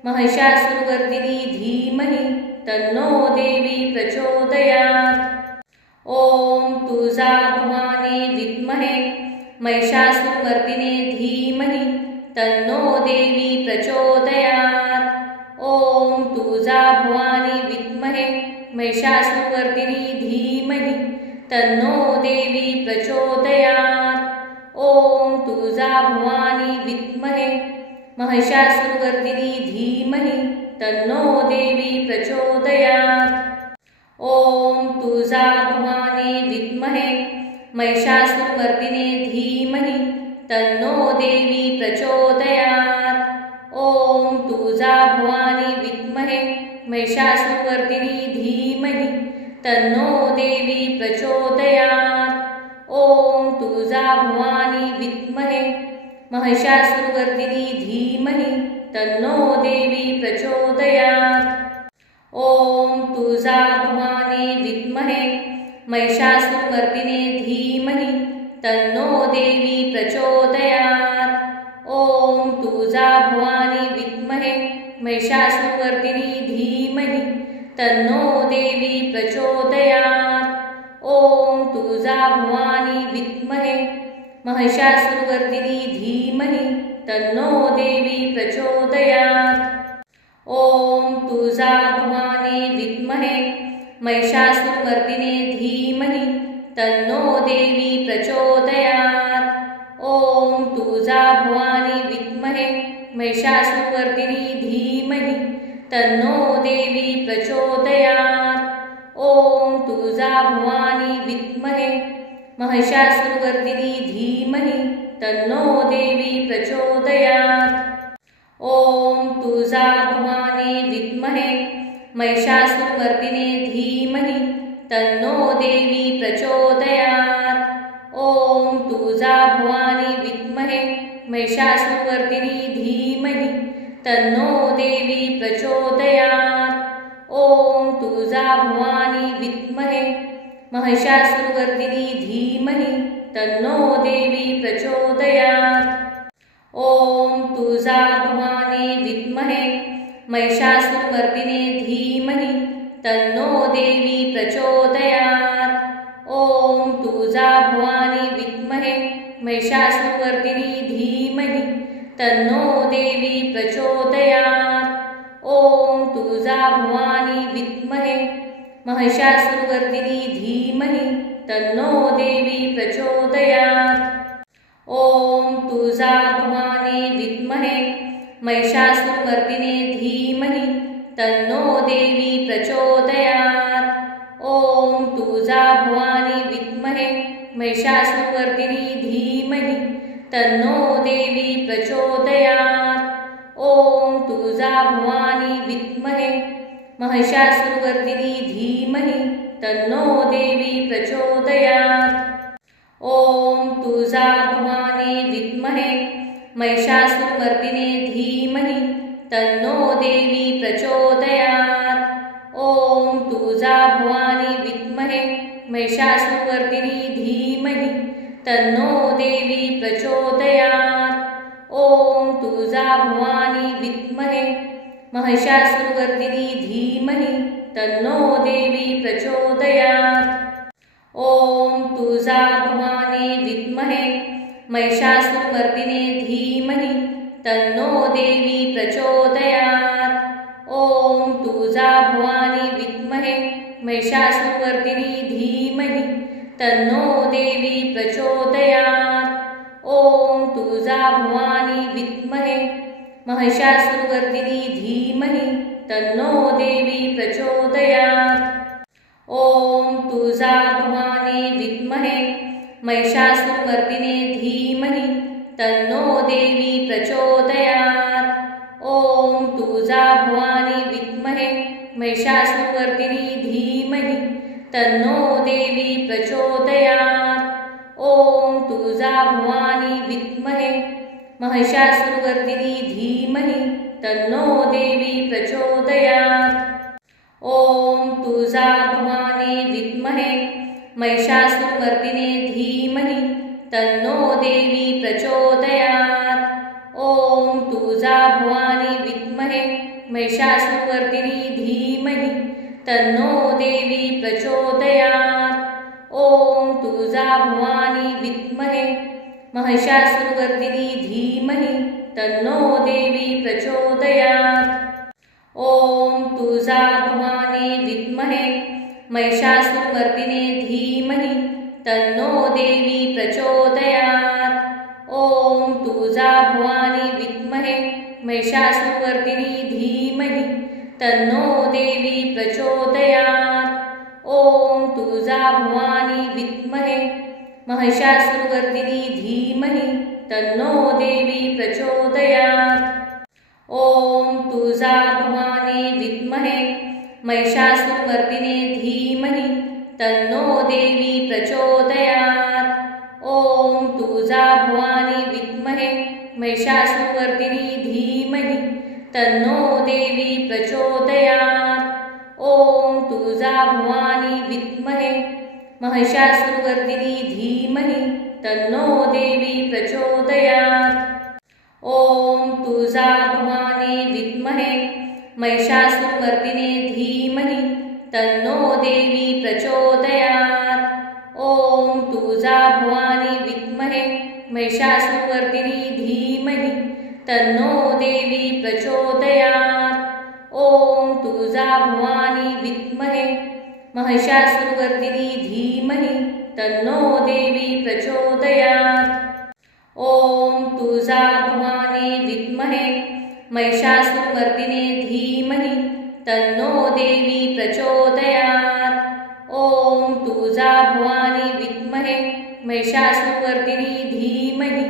महिषासुरवर्दिनी धीमहि तन्नो देवी प्रचोदयात्। ओम तुळजा भवानी विद्महे महिषासुरमर्दिने धीमहि तन्नो देवी प्रचोदयात्। ओम तुळजा भवानी विद्महे महिषासुरवर्दिनी धीमहि तन्नो देवी प्रचोदयात्। ओम तुळजा भवानी विद्महे महिषासुरवर्दिनी धीमहि तन्नो देवी प्रचोदयात्। ओम तुळजा भवानी विद्महे महिषासुरमर्दिने धीमहि तन्नो देवी प्रचोदयात्। ओम तुळजा भवानी विद्महे महिषासुरवर्दिनी धीमहि तन्नो देवी प्रचोदयात्। ओम तुळजा भवानी विद्महे महिषासुरवर्दिनी धीमहि तन्नो देवी प्रचोदयात्। ओम तुळजा भवानी विद्महे महिषासुरमर्दिने धीमहि तन्नो देवी प्रचोदयात्। ओम तुळजा भवानी विद्महे महिषासुरवर्दिनी धीमहि तन्नो देवी प्रचोदयात्। ओम तुळजा भवानी विद्महे महिषासुरवर्दिनी धीमहि तन्नो देवी प्रचोदयात्। ओम तुळजा भवानी विद्महे महिषासुरमर्दिने धीमहि तन्नो देवी प्रचोदयात्। ओम तुळजा भवानी विद्महे महिषासुरवर्दिनी धीमहि तन्नो देवी प्रचोदयात्। ओम तुळजा भवानी विद्महे महिषासुरवर्दिनी धीमहि तन्नो देवी प्रचोदयात्। ओम तुळजा भवानी विद्महे महिषासुरमर्दिने धीमहि तन्नो देवी प्रचोदयात्। ओम तुळजा भवानी विद्महे महिषासुरवर्दिनी धीमहि तन्नो देवी प्रचोदयात्। ओम तुळजा भवानी विद्महे महिषासुरवर्दिनी धीमहि तन्नो देवी प्रचोदयात्। ओम तुळजा भवानी विद्महे महिषासुरमर्दिने धीमहि तन्नो देवी प्रचोदयात्। ओम तुळजा भवानी विद्महे महिषासुरवर्दिनी धीमहि तन्नो देवी प्रचोदयात्। ओम तुळजा भवानी विद्महे महिषासुरवर्दिनी धीमहि तन्नो देवी प्रचोदयात्। ओम तुळजा भवानी विद्महे महिषासुरमर्दिने धीमहि तन्नो देवी प्रचोदयात्। ओम तुळजा भवानी विद्महे महिषासुरवर्दिनी धीमहि तन्नो देवी प्रचोदयात्। ओम तुळजा भवानी विद्महे महिषासुरवर्दिनी धीमहि तन्नो देवी प्रचोदयात्। ओम तुळजा भवानी विद्महे महिषासुरमर्दिने धीमहि तन्नो देवी प्रचोदयात्। ओम तुळजा भवानी विद्महे महिषासुरवर्दिनी धीमहि तन्नो देवी प्रचोदयात्। ओम तुळजा भवानी विद्महे महिषासुरवर्दिनी धीमहि तन्नो देवी प्रचोदयात्। ओम तुळजा भवानी विद्महे महिषासुरमर्दिने धीमहि तन्नो देवी प्रचोदयात्। ओम तुळजा भवानी विद्महे महिषासुरवर्दिनी धीमहि तन्नो देवी प्रचोदयात्। ओम तुळजा भवानी विद्महे महिषासुरवर्दिनी धीमहि तन्नो देवी प्रचोदयात्। ओम तुळजा भवानी विद्महे महिषासुरमर्दिने धीमहि तन्नो देवी प्रचोदयात्। ओम महिषासुरवर्दिनी धीमहि तन्नो देवी प्रचोदयात्। ॐ तुळजा भवानी विद्महे महिषासुरवर्दिनी धीमहि तन्नो देवी प्रचोदयात्। ॐ तुळजा भवानी विद्महे महिषासुरमर्दिने धीमहि तन्नो देवी प्रचोदयात्। ॐ तुळजा भवानी विद्महे महिषासुरवर्दिनी धीमहि तन्नो देवी प्रचोदयात्। ॐ तुळजा भवानी विद्महे महिषासुरवर्दिनी धीमहि तन्नो देवी प्रचोदयात्। ॐ तुळजा भवानी विद्महे महिषासुरमर्दिने धीमहि तन्नो देवी प्रचोदयात्। ॐ तुळजा भवानी विद्महे महिषासुरवर्दिनी धीमहि तन्नो देवी प्रचोदयात्। ॐ तुळजा भवानी विद्महे महिषासुरवर्दिनी धीमहि तन्नो देवी प्रचोदयात्। ॐ तुळजा भवानी विद्महे महिषासुरमर्दिने धीमहि तन्नो देवी प्रचोदयात्। ॐ तुळजा भवानी विद्महे महिषासुरवर्दिनी धीमहि तन्नो देवी प्रचोदयात्। ॐ तुळजा भवानी विद्महे महिषासुरवर्दिनी धीमहि तन्नो देवी प्रचोदयात्। ॐ तुळजा भवानी विद्महे महिषासुरमर्दिने धीमहि तन्नो देवी प्रचोदयात्। ॐ तुळजा भवानी विद्महे महिषासुरवर्दिनी धीमहि तन्नो देवी प्रचोदयात्। ॐ तुळजा भवानी विद्महे महिषासुरवर्दिनी धीमहि तन्नो देवी प्रचोदयात्। ॐ तुळजा भवानी विद्महे महिषासुरमर्दिने धीमहि तन्नो देवी प्रचोदयात्। ॐ तुळजा भवानी विद्महे महिषासुरवर्दिनी धीमहि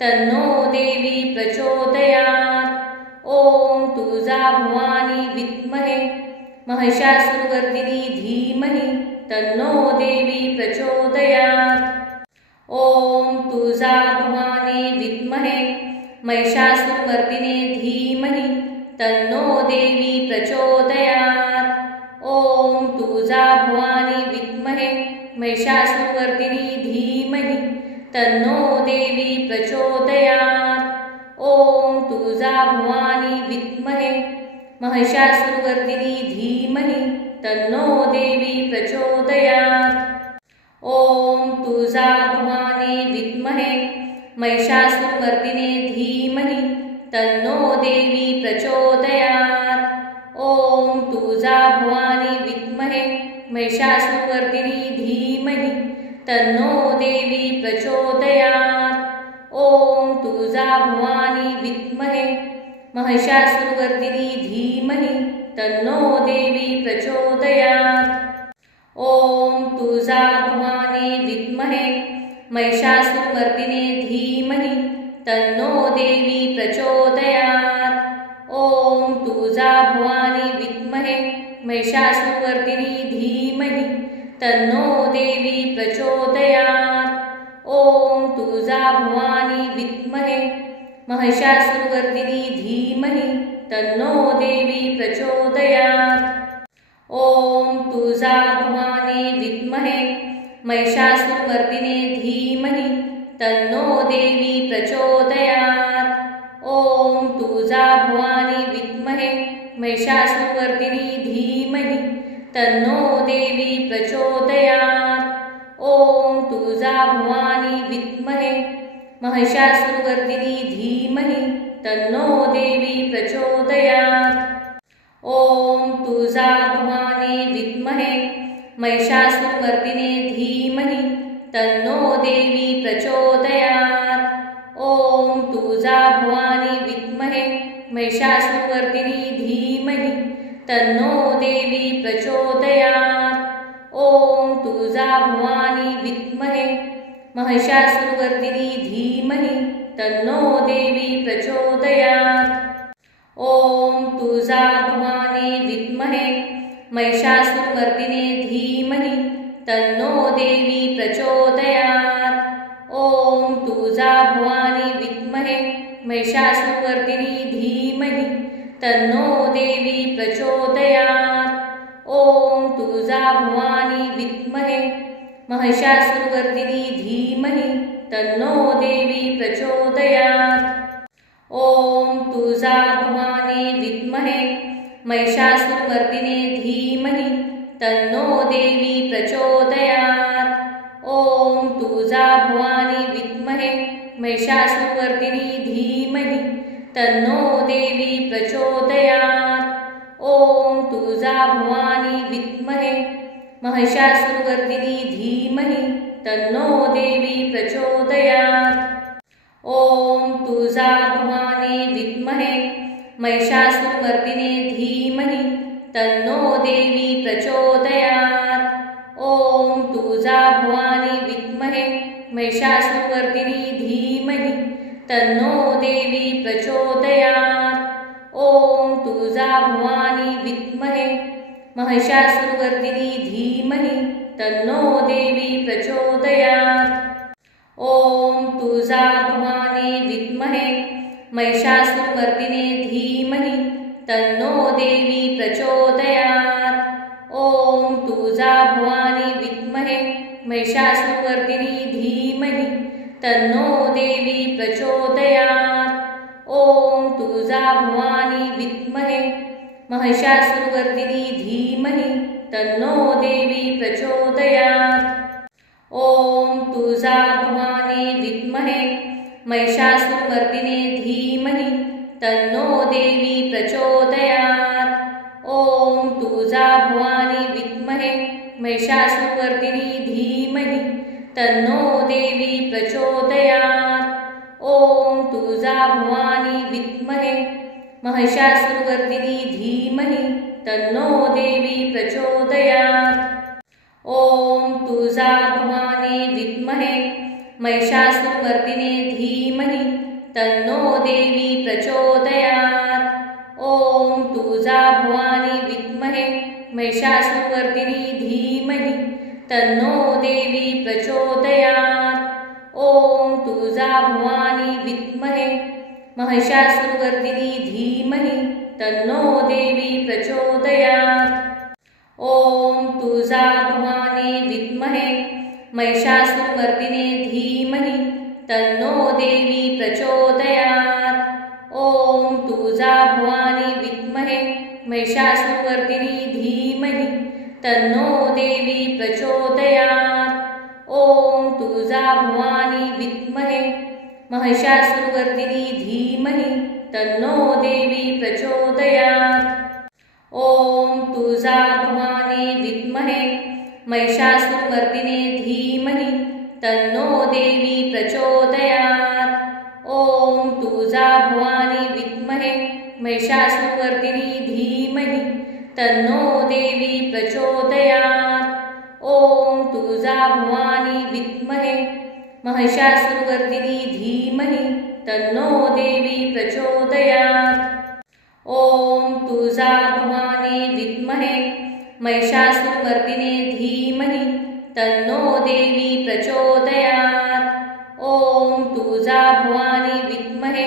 तन्नो देवी प्रचोदयात्। ॐ तुळजा भवानी विद्महे महिषासुरवर्दिनी धीमहि तन्नो देवी प्रचोदयात्। ॐ तुळजा भवानी विद्महे महिषासुरमर्दिने धीमहि तन्नो देवी प्रचोदयात्। ॐ तुळजा भवानी विद्महे महिषासुरवर्दिनी धीमहि तन्नो देवी प्रचोदयात्। ॐ तुळजा भवानी विद्महे महिषासुरवर्दिनी धीमहि तन्नो देवी प्रचोदयात्। ॐ तुळजा भवानी विद्महे महिषासुरमर्दिने धीमहि तन्नो देवी प्रचोदयात्। ॐ तुळजा भवानी विद्महे महिषासुरवर्दिनी धीमहि तन्नो देवी प्रचोदयात्। ॐ तुळजा भवानी विद्महे महिषासुरवर्दिनी धीमहि तन्नो देवी प्रचोदयात्। ॐ तुळजा भवानी विद्महे महिषासुरमर्दिने धीमहि तन्नो देवी प्रचोदयात्। ॐ तुळजा भवानी विद्महे महिषासुरवर्दिनी धीमहि तन्नो देवी प्रचोदयात्। ॐ तुळजा भवानी विद्महे महिषासुरवर्दिनी धीमहि तन्नो देवी प्रचोदयात्। ॐ तुळजा भवानी विद्महे महिषासुरमर्दिने धीमहि तन्नो देवी प्रचोदयात्। ॐ तुळजा भवानी विद्महे महिषासुरवर्दिनी धीमहि तन्नो देवी प्रचोदयात्। ॐ तुळजा भवानी विद्महे महिषासुरवर्दिनी धीमहि तन्नो देवी प्रचोदयात्। ॐ तुळजा भवानी विद्महे महिषासुरमर्दिने धीमहि तन्नो देवी प्रचोदयात्। ॐ तुळजा भवानी विद्महे महिषासुरवर्दिनी धीमहि तन्नो देवी प्रचोदयात्। ॐ तुळजा भवानी विद्महे महिषासुरवर्दिनी धीमहि तन्नो देवी प्रचोदयात्। ॐ तुळजा भवानी विद्महे महिषासुरमर्दिने धीमहि तन्नो देवी प्रचोदयात्। ॐ तुळजा भवानी विद्महे महिषासुरवर्दिनी धीमहि तन्नो देवी प्रचोदयात्। ॐ तुळजा भवानी विद्महे महिषासुरवर्दिनी धीमहि तन्नो देवी प्रचोदयात्। ॐ तुळजा भवानी विद्महे महिषासुरमर्दिने धीमहि तन्नो देवी प्रचोदयात्। ॐ तुळजा भवानी विद्महे महिषासुरवर्दिनी धीमहि तन्नो देवी प्रचोदयात्। ॐ तुळजा भवानी विद्महे महिषासुरवर्दिनी धीमहि तन्नो देवी प्रचोदयात्। ॐ तुळजा भवानी विद्महे महिषासुरमर्दिने धीमहि तन्नो देवी प्रचोदयात्। ॐ तुळजा भवानी विद्महे महिषासुरवर्दिनी धीमहि तन्नो देवी प्रचोदयात्। ॐ तुळजा भवानी विद्महे महिषासुरवर्दिनी धीमहि तन्नो देवी प्रचोदयात्। ॐ तुळजा भवानी विद्महे महिषासुरमर्दिने धीमहि तन्नो देवी प्रचोदयात्। ॐ तुळजा भवानी विद्महे महिषासुरवर्दिनी धीमहि तन्नो देवी प्रचोदयात्। ॐ तुळजा भवानी विद्महे महिषासुरवर्दिनी धीमहि तन्नो देवी प्रचोदयात्। ॐ तुळजा भवानी विद्महे महिषासुरमर्दिने धीमहि तन्नो देवी प्रचोदयात्। ॐ तुळजा भवानी विद्महे महिषासुरवर्दिनी धीमहि तन्नो देवी प्रचोदयात्। ॐ तुळजा भवानी विद्महे महिषासुरवर्दिनी धीमहि तन्नो देवी प्रचोदयात्। ॐ तुळजा भवानी विद्महे महिषासुरमर्दिने धीमहि तन्नो देवी प्रचोदयात्। ॐ तुळजा भवानी विद्महे महिषासुरवर्दिनी धीमहि तन्नो देवी प्रचोदयात्। ॐ तुळजा भवानी विद्महे महिषासुरवर्दिनी धीमहि तन्नो देवी प्रचोदयात्। ॐ तुळजा भवानी विद्महे महिषासुरमर्दिने धीमहि तन्नो देवी प्रचोदयात्। ॐ तुळजा भवानी विद्महे महिषासुरवर्दिनी धीमहि तन्नो देवी प्रचोदयात्। ॐ तुळजा भवानी विद्महे महिषासुरवर्दिनी धीमहि तन्नो देवी प्रचोदयात्। ॐ तुळजा भवानी विद्महे महिषासुरमर्दिने धीमहि तन्नो देवी प्रचोदयात्। ॐ तुळजा भवानी विद्महे महिषासुरवर्दिनी धीमहि तन्नो देवी प्रचोदयात्। ॐ तुळजा भवानी विद्महे महिषासुरवर्दिनी धीमहि तन्नो देवी प्रचोदयात्। ॐ तुळजा भवानी विद्महे महिषासुरमर्दिने धीमहि तन्नो देवी प्रचोदयात्। ॐ तुळजा भवानी विद्महे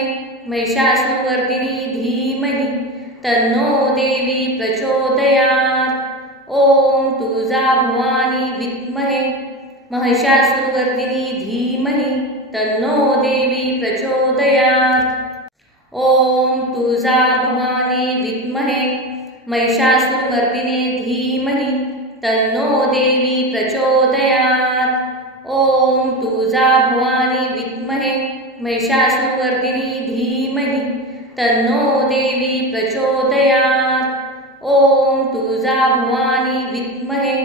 महिषासुरवर्दिनी धीमहि तन्नो देवी प्रचोदयात्। ॐ तुळजा भवानी विद्महे महिषासुरवर्दिनी धीमहि तन्नो देवी प्रचोदयात्। ॐ तुळजा भवानी विद्महे महिषासुरमर्दिने धीमहि तन्नो देवी प्रचोदयात्। ॐ तुळजा भवानी विद्महे महिषासुरवर्दिनी धीमहि तन्नो देवी प्रचोदयात्। ॐ तुळजा भवानी विद्महे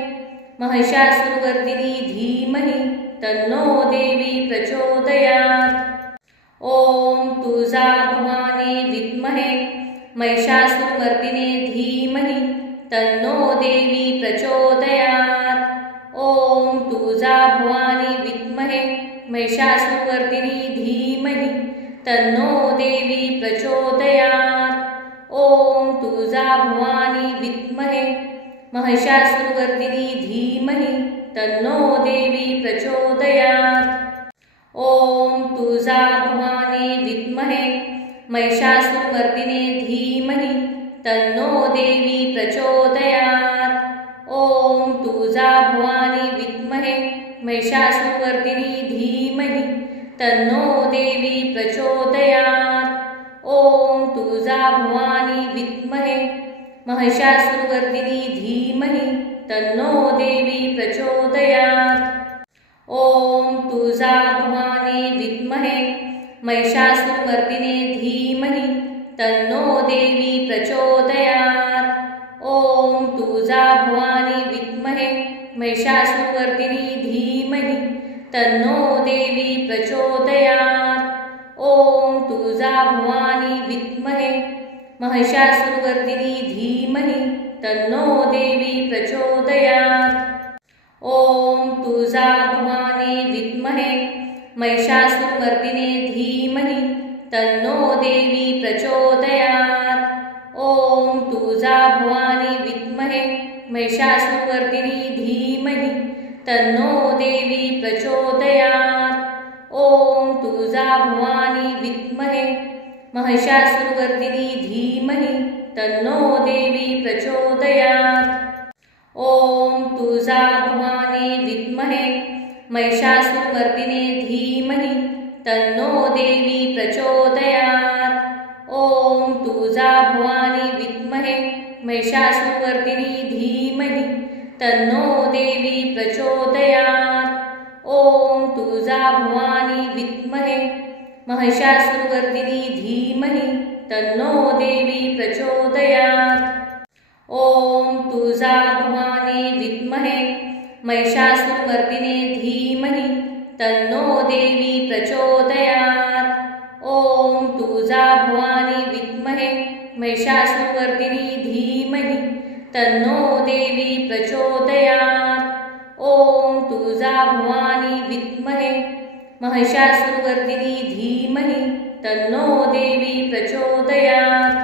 महिषासुरवर्दिनी धीमहि तन्नो देवी प्रचोदयात्। ॐ तुळजा भवानी विद्महे महिषासुरमर्दिने धीमहि तन्नो देवी प्रचोदयात्। ॐ तुळजा भवानी विद्महे महिषासुरवर्दिनी धीमहि तन्नो देवी प्रचोदयात्। ॐ तुळजा भवानी विद्महे महिषासुरवर्धिनी धीमहि तन्नो देवी प्रचोदयात्। ॐ तुळजा भवानी विद्महे महिषासुरमर्दिने धीमहि तन्नो देवी प्रचोदयात्। ॐ तुळजा भवानी विद्महे महिषासुरवर्दिनी धीमहि तन्नो देवी प्रचोदयात्। ॐ तुळजा भवानी विद्महे महिषासुरवर्दिनी धीमहि तन्नो देवी प्रचोदयात्। ॐ तुळजा भवानी विद्महे महिषासुरमर्दिने धीमहि तन्नो देवी प्रचोदयात्। ॐ तुळजा भवानी विद्महे महिषासुरवर्दिनी धीमहि तन्नो देवी प्रचोदयात्। ॐ तुळजा भवानी विद्महे महिषासुरवर्दिनी धीमहि तन्नो देवी प्रचोदयात्। ॐ तुळजा भवानी विद्महे महिषासुरमर्दिने धीमहि तन्नो देवी प्रचोदयात्। ॐ तुळजा भवानी विद्महे महिषासुरवर्दिनी धीमहि तन्नो देवी प्रचोदयात्। ॐ तुळजा भवानी विद्महे महिषासुरवर्दिनी धीमहि तन्नो देवी प्रचोदयात्। ॐ तुळजा भवानी विद्महे महिषासुरमर्दिने धीमहि तन्नो देवी प्रचोदयात्। ॐ तुळजा भवानी विद्महे महिषासुरवर्दिनी धीमहि तन्नो देवी प्रचोदयात्। ॐ तुळजा भवानी विद्महे महिषासुरवर्दिनी धीमहि तन्नो देवी प्रचोदयात्। ॐ तुळजा भवानी विद्महे महिषासुरमर्दिने धीमहि तन्नो देवी प्रचोदयात्। ॐ तुळजा भवानी विद्महे महिषासुरवर्दिनी धीमहि तन्नो देवी प्रचोदयात्। ॐ तुळजा भवानी विद्महे महिषासुरवर्दिनी धीमहि तन्नो देवी प्रचोदयात्।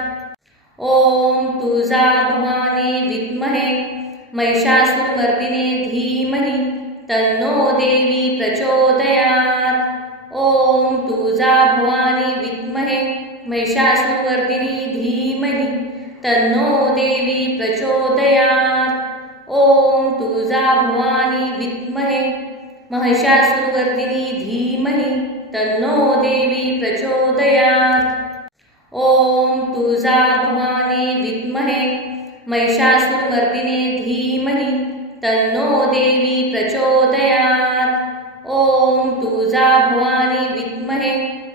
ॐ तुळजा भवानी विद्महे महिषासुरमर्दिने धीमहि तन्नो देवी प्रचोदयात्। ॐ तुळजा भवानी विद्महे महिषासुरवर्दिनी धीमहि तन्नो देवी प्रचोदयात्। ॐ तुळजा भवानी विद्महे महिषासुरवर्दिनी धीमहि तन्नो देवी प्रचोदयात्। ॐ तुळजा भवानी विद्महे महिषासुरमर्दिने धीमहि तन्नो देवी प्रचोदयात्। ॐ तुळजा भवानी विद्महे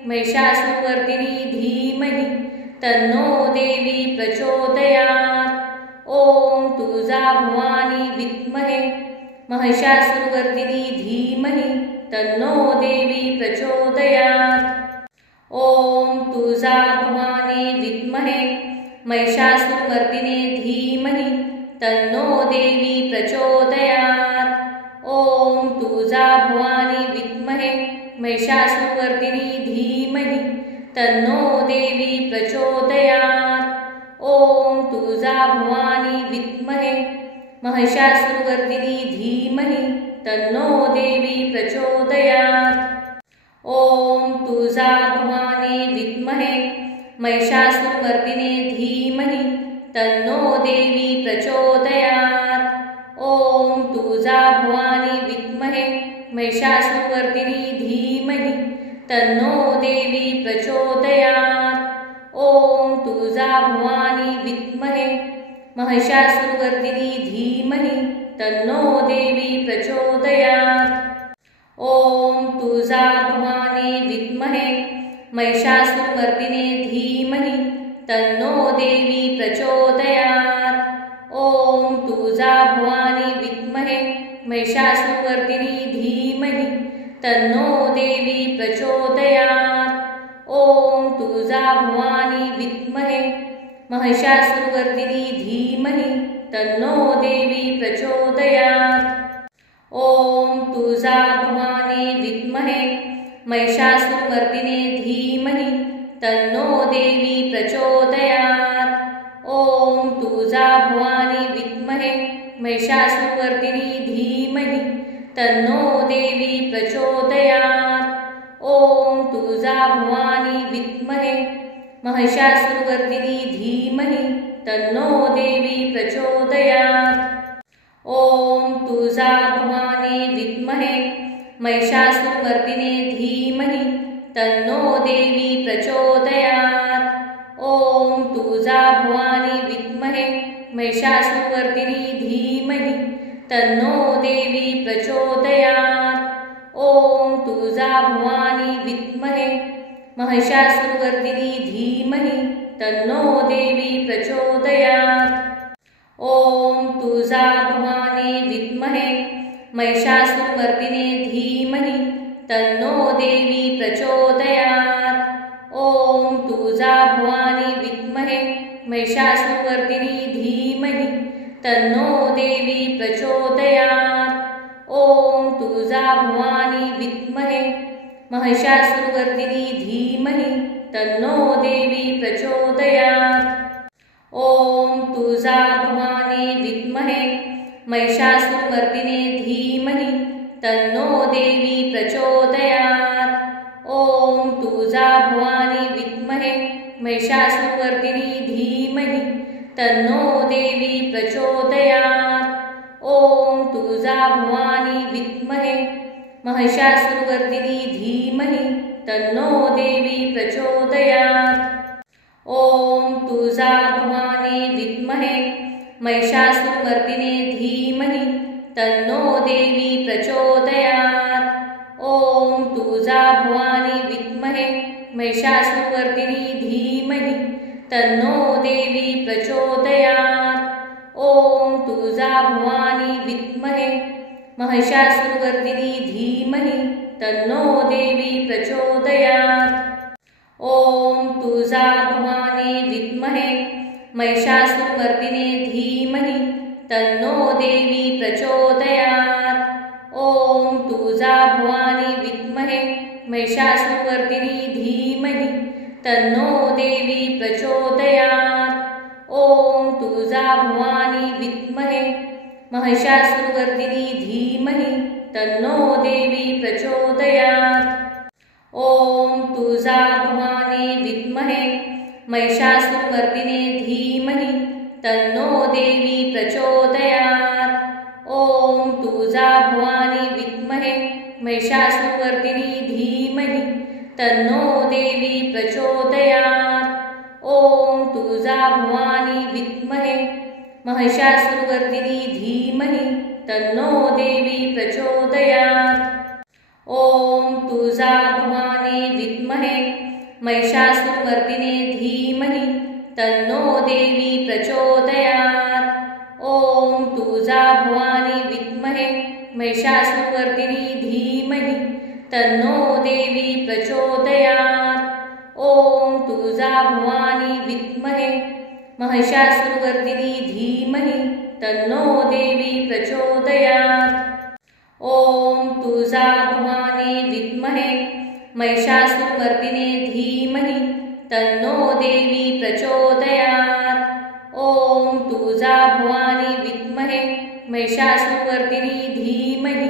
महिषासुरवर्दिनी धीमहि तन्नो देवी प्रचोदयात्। ॐ तुळजा भवानी विद्महे महिषासुरवर्दिनी धीमहि तन्नो देवी प्रचोदयात्। ॐ तुळजा भवानी विद्महे महिषासुरमर्दिने धीमहि तन्नो देवी प्रचोदयात्। ॐ तुळजा भवानी विद्महे महिषासुरवर्दिनी धीमहि तन्नो देवी प्रचोदयात्। ॐ तुळजा भवानी विद्महे महिषासुरवर्दिनी धीमहि तन्नो देवी प्रचोदयात्। ॐ तुळजा भवानी विद्महे महिषासुरमर्दिने धीमहि तन्नो देवी प्रचोदयात्। ॐ तुळजा भवानी विद्महे महिषासुरवर्दिनी धीमहि तन्नो देवी प्रचोदयात्। ॐ तुळजा भवानी विद्महे महिषासुरवर्दिनी धीमहि तन्नो देवी प्रचोदयात्। ॐ तुळजा भवानी विद्महे महिषासुरमर्दिने धीमहि तन्नो देवी प्रचोदयात्। ॐ तुळजा भवानी विद्महे महिषासुरवर्दिनी धीमहि तन्नो देवी प्रचोदयात्। ॐ तुळजा भवानी विद्महे महिषासुरवर्दिनी धीमहि तन्नो देवी प्रचोदयात्। ॐ तुळजा भवानी विद्महे महिषासुरमर्दिने धीमहि तन्नो देवी प्रचोदयात्। ॐ तुळजा भवानी विद्महे महिषासुरवर्धिनी धीमहि तन्नो देवी प्रचोदयात्। ॐ तुळजाभवानी विद्महे महिषासुरवर्धिनी धीमहि तन्नो देवी प्रचोदयात्। ॐ तुळजाभवानी विद्महे महिषासुरमर्दिने धीमहि तन्नो देवी प्रचोदयात्। ॐ तुळजाभवानी विद्महे महिषासुरवर्दिनी धीमहि तन्नो देवी प्रचोदयात्। ॐ तुळजाभवानी विद्महे महिषासुरवर्दिनी धीमहि तन्नो देवी प्रचोदयात्। ॐ तुळजाभवानी विद्महे महिषासुरमर्दिने धीमहि तन्नो देवी प्रचोदयात्। ॐ तुळजाभवानी विद्महे महिषासुरवर्दिनी धीमहि तन्नो देवी प्रचोदयात्। ॐ तुळजाभवानी विद्महे महिषासुरवर्दिनी धीमहि तन्नो देवी प्रचोदयात्। ॐ तुळजाभवानी विद्महे महिषासुरमर्दिने धीमहि तन्नो देवी प्रचोदयात्। ॐ तुळजाभवानी विद्महे महिषासुरवर्दिनी धीमहि तन्नो देवी प्रचोदयात्। ॐ तुळजाभवानी विद्महे महिषासुरवर्दिनी धीमहि तन्नो देवी प्रचोदयात्। ॐ तुळजाभवानी विद्महे महिषासुरमर्दिने धीमहि तन्नो देवी प्रचोदयात्। ॐ तुळजाभवानी विद्महे महिषासुरवर्दिनी धीमहि तन्नो देवी प्रचोदयात्। ॐ तुळजाभवानी विद्महे महिषासुरवर्दिनी धीमहि तन्नो देवी प्रचोदयात्। ॐ तुळजाभवानी विद्महे महिषासुरमर्दिने धीमहि तन्नो देवी प्रचोदयात्। ॐ तुळजाभवानी विद्महे महिषासुरवर्दिनी धीमहि तन्नो देवी प्रचोदयात्। ॐ तुळजाभवानी विद्महे महिषासुरवर्दिनी धीमहि तन्नो देवी प्रचोदयात्। ॐ तुळजाभवानी विद्महे महिषासुरमर्दिने धीमहि तन्नो देवी प्रचोदयात्। ॐ तुळजाभवानी विद्महे महिषासुरवर्दिनी धीमहि तन्नो देवी प्रचोदयात्। ॐ तुळजाभवानी विद्महे महिषासुरवर्दिनी धीमहि तन्नो देवी प्रचोदयात्। ॐ तुळजाभवानी विद्महे महिषासुरमर्दिने धीमहि तन्नो देवी प्रचोदयात्। ॐ तुळजाभवानी विद्महे महिषासुरवर्दिनी धीमहि तन्नो देवी प्रचोदयात्। ॐ तुळजाभवानी विद्महे महिषासुरवर्दिनी धीमहि तन्नो देवी प्रचोदयात्। ॐ तुळजाभवानी विद्महे महिषासुरमर्दिने धीमहि तन्नो देवी प्रचोदयात्। ॐ तुळजाभवानी विद्महे महिषासुरवर्दिनी धीमहि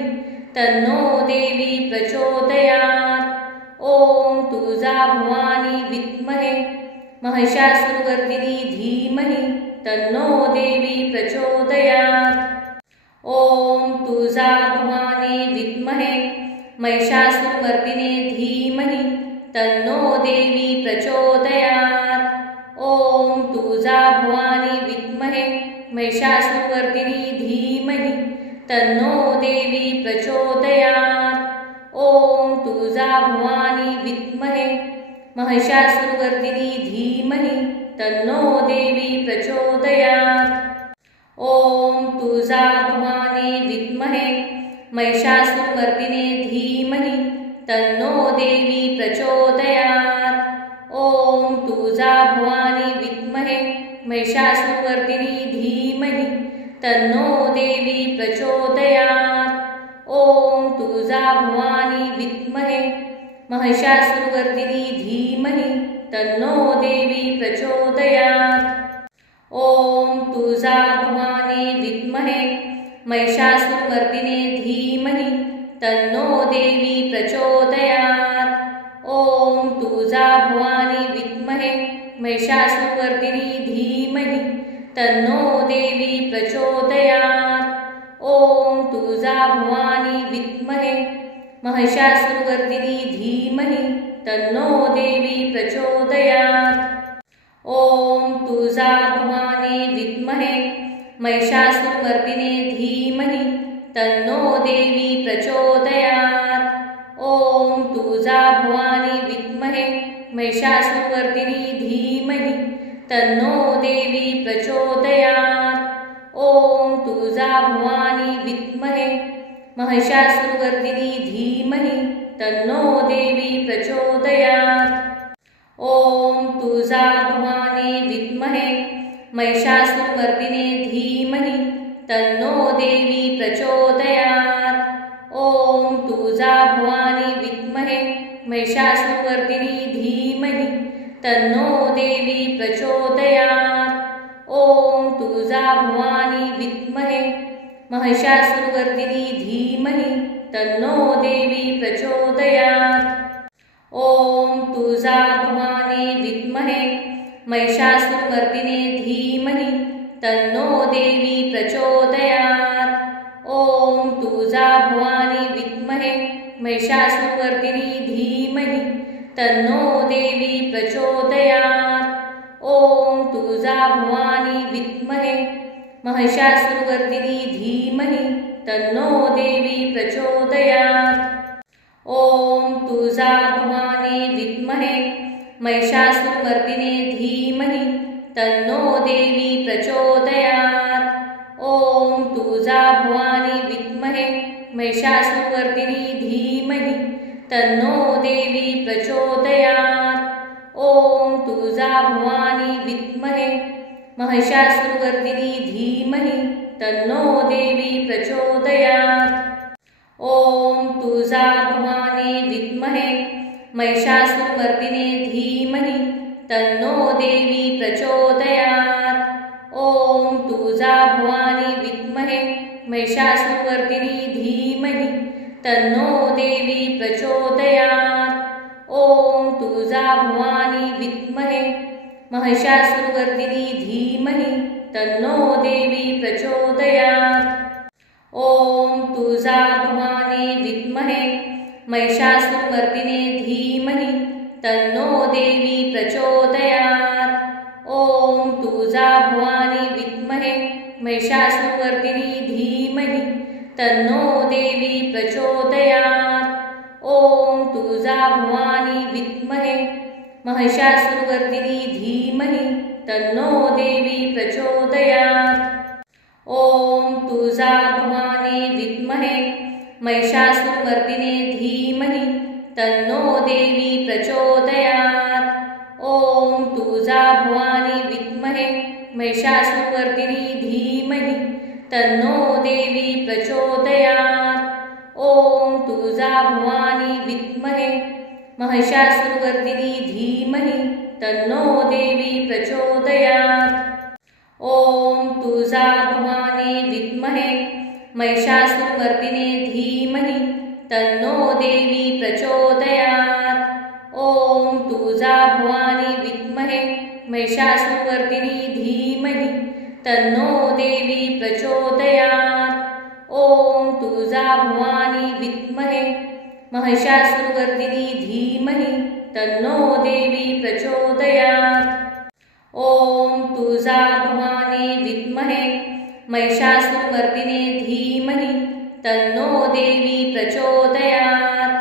तन्नो देवी प्रचोदयात्। ॐ तुळजाभवानी विद्महे महिषासुरवर्दिनी धीमहि तन्नो देवी प्रचोदयात्। ॐ तुळजाभवानी विद्महे महिषासुरमर्दिने धीमहि तन्नो देवी प्रचोदयात्। ॐ तुळजाभवानी विद्महे महिषासुरवर्दिनी धीमहि तन्नो देवी प्रचोदयात्। ॐ तुळजाभवानी विद्महे महिषासुरवर्दिनी धीमहि तन्नो देवी प्रचोदयात्। ॐ तुळजाभवानी विद्महे महिषासुरमर्दिने धीमहि तन्नो देवी प्रचोदयात्। ॐ तुळजाभवानी विद्महे महिषासुरवर्दिनी धीमहि तन्नो देवी प्रचोदयात्। ॐ तुळजाभवानी विद्महे महिषासुरवर्दिनी धीमहि तन्नो देवी प्रचोदयात्। ॐ तुळजाभवानी विद्महे महिषासुरमर्दिने धीमहि तन्नो देवी प्रचोदयात्। ॐ तुळजाभवानी विद्महे महिषासुरमर्दिनी धीमहि तन्नो देवी प्रचोदयात्। ॐ तुळजाभवानी विद्महे महिषासुरमर्दिनी धीमहि तन्नो देवी प्रचोदयात्। ॐ तुळजाभवानी विद्महे महिषासुरमर्दिने धीमहि तन्नो देवी प्रचोदयात्। ॐ तुळजाभवानी विद्महे महिषासुरमर्दिनी धीमहि तन्नो देवी प्रचोदयात्। ॐ तुळजाभवानी विद्महे महिषासुरमर्दिनी धीमहि तन्नो देवी प्रचोदयात्। ॐ तुळजाभवानी विद्महे महिषासुरमर्दिने धीमहि तन्नो देवी प्रचोदयात्। ॐ तुळजाभवानी विद्महे महिषासुरमर्दिनी धीमहि तन्नो देवी प्रचोदयात्। ॐ तुळजाभवानी विद्महे महिषासुरमर्दिनी धीमहि तन्नो देवी प्रचोदयात्। ॐ तुळजाभवानी विद्महे महिषासुरमर्दिने धीमहि तन्नो देवी प्रचोदयात्। ॐ तुळजाभवानी विद्महे महिषासुरमर्दिनी धीमहि तन्नो देवी प्रचोदयात्। ॐ तुळजाभवानी विद्महे महिषासुरमर्दिनी धीमहि तन्नो देवी प्रचोदयात्। ॐ तुळजाभवानी विद्महे महिषासुरमर्दिने धीमहि तन्नो देवी प्रचोदयात्। ॐ तुळजाभवानी विद्महे महिषासुरमर्दिनी धीमहि तन्नो देवी प्रचोदयात्। ॐ तुळजाभवानी विद्महे महिषासुरमर्दिनी धीमहि तन्नो देवी प्रचोदयात्। ॐ तुळजाभवानी विद्महे महिषासुरमर्दिने धीमहि तन्नो देवी प्रचोदयात्। ॐ तुळजाभवानी विद्महे महिषासुरमर्दिनी धीमहि तन्नो देवी प्रचोदयात्। ॐ तुळजाभवानी विद्महे महिषासुरमर्दिनी धीमहि तन्नो देवी प्रचोदयात्। ॐ तुळजाभवानी विद्महे महिषासुरमर्दिने धीमहि तन्नो देवी प्रचोदयात्। ॐ तुळजाभवानी विद्महे महिषासुरमर्दिनी धीमहि तन्नो देवी प्रचोदयात्। ॐ तुळजाभवानी विद्महे महिषासुरमर्दिनी धीमहि तन्नो देवी प्रचोदयात्। ॐ तुळजाभवानी विद्महे महिषासुरमर्दिने धीमहि तन्नो देवी प्रचोदयात्। ॐ तुळजाभवानी विद्महे महिषासुरमर्दिनी धीमहि तन्नो देवी प्रचोदयात्। ॐ तुळजाभवानी विद्महे महिषासुरमर्दिनी धीमहि तन्नो देवी प्रचोदयात्। ॐ तुळजाभवानी विद्महे महिषासुरमर्दिने धीमहि तन्नो देवी प्रचोदयात्। ॐ तुळजाभवानी विद्महे महिषासुरमर्दिनी धीमहि तन्नो देवी प्रचोदयात्। ॐ तुळजाभवानी विद्महे महिषासुरमर्दिनी धीमहि तन्नो देवी प्रचोदयात्। ॐ तुळजाभवानी विद्महे महिषासुरमर्दिने धीमहि तन्नो देवी प्रचोदयात्।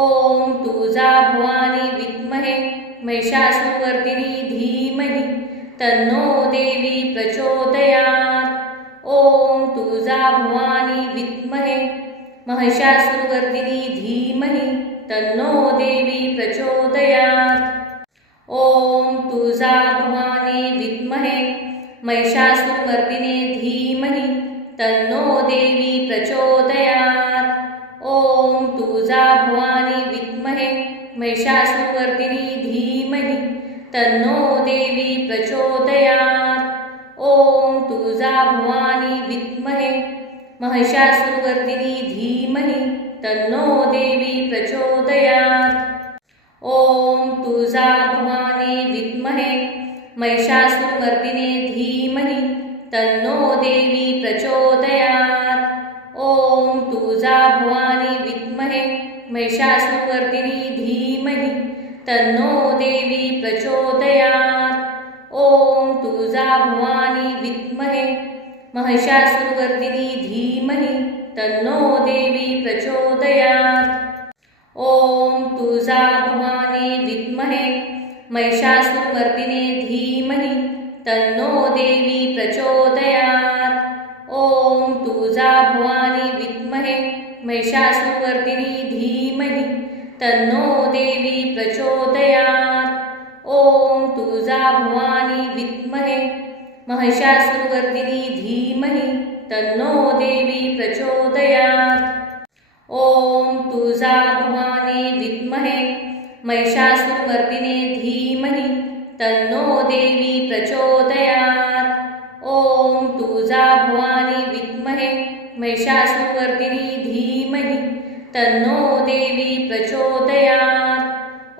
ॐ तुळजाभवानी विद्महे महिषासुरमर्दिनी धीमहि तन्नो देवी प्रचोदयात्। ॐ तुळजाभवानी विद्महे महिषासुरमर्दिनी धीमहि तन्नो देवी प्रचोदयात्। ॐ तुळजाभवानी विद्महे महिषासुरमर्दिने धीमहि तन्नो देवी प्रचोदयात्। ॐ तुळजाभवानी विद्महे महिषासुरमर्दिनी धीमहि तन्नो देवी प्रचोदयात्। ॐ तुळजाभवानी विद्महे महिषासुरवर्दिनी धीमहि तन्नो देवी प्रचोदयात्। ॐ तुळजा भवानी विद्महे महिषासुरमर्दिने धीमहि तन्नो देवी प्रचोदयात्। ॐ तुळजा भवानी विद्महे महिषासुरवर्दिनी धीमहि तन्नो देवी प्रचोदयात्। ॐ तुळजा भवानी विद्महे महिषासुरवर्दिनी धीमहि तन्नो देवी प्रचोदयात्। ॐ तुळजा भवानी विद्महे महिषासुरमर्दिने धीमहि तन्नो देवी प्रचोदयात्। ॐ तुळजा भवानी विद्महे महिषासुरवर्दिनी धीमहि तन्नो देवी प्रचोदयात्। ॐ तुळजा भवानी विद्महे महिषासुरवर्दिनी धीमहि तन्नो देवी प्रचोदयात्। ॐ तुळजा भवानी विद्महे महिषासुरमर्दिने धीमहि तन्नो देवी प्रचोदयात्। ॐ तुळजा भवानी विद्महे महिषासुरवर्दिनी धीमहि तन्नो देवी प्रचोदयात्।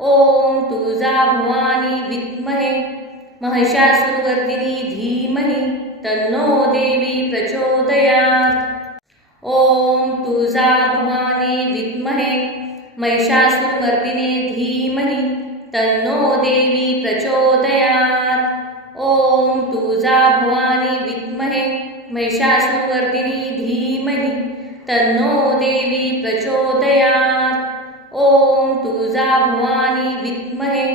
ॐ तुळजा भवानी विद्महे महिषासुरवर्दिनी धीमहि तन्नो देवी प्रचोदयात्। ॐ तुळजा भवानी विद्महे महिषासुरमर्दिने धीमहि तन्नो देवी प्रचोदयात्। ॐ तुळजा भवानी विद्महे महिषासुरवर्दिनी धीमहि तन्नो देवी प्रचोदयात्। ॐ तुळजा भवानी विद्महे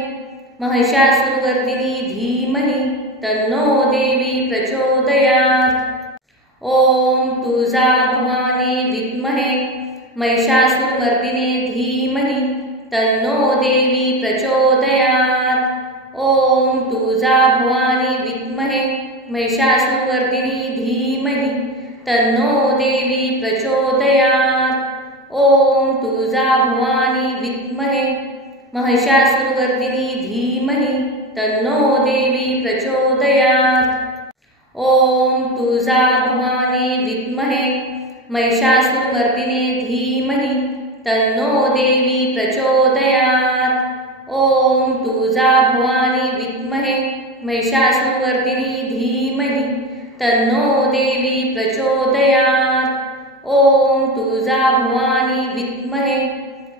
महिषासुरवर्दिनी धीमहि तन्नो देवी प्रचोदयात्। ॐ तुळजा भवानी विद्महे महिषासुरमर्दिने धीमहि तन्नो देवी प्रचोदयात्। ॐ तुळजा भवानी विद्महे महिषासुरवर्दिनी धीमहि तन्नो देवी प्रचोदयात्। ॐ तुळजा भवानी विद्महे महिषासुरवर्दिनी धीमहि तन्नो देवी प्रचोदयात्। ॐ तुळजा भवानी विद्महे महिषासुरमर्दिने धीमहि तन्नो देवी प्रचोदयात्। ॐ तुळजा भवानी विद्महे महिषासुरवर्दिनी धीमहि तन्नो देवी प्रचोदयात्। ॐ तुळजा भवानी विद्महे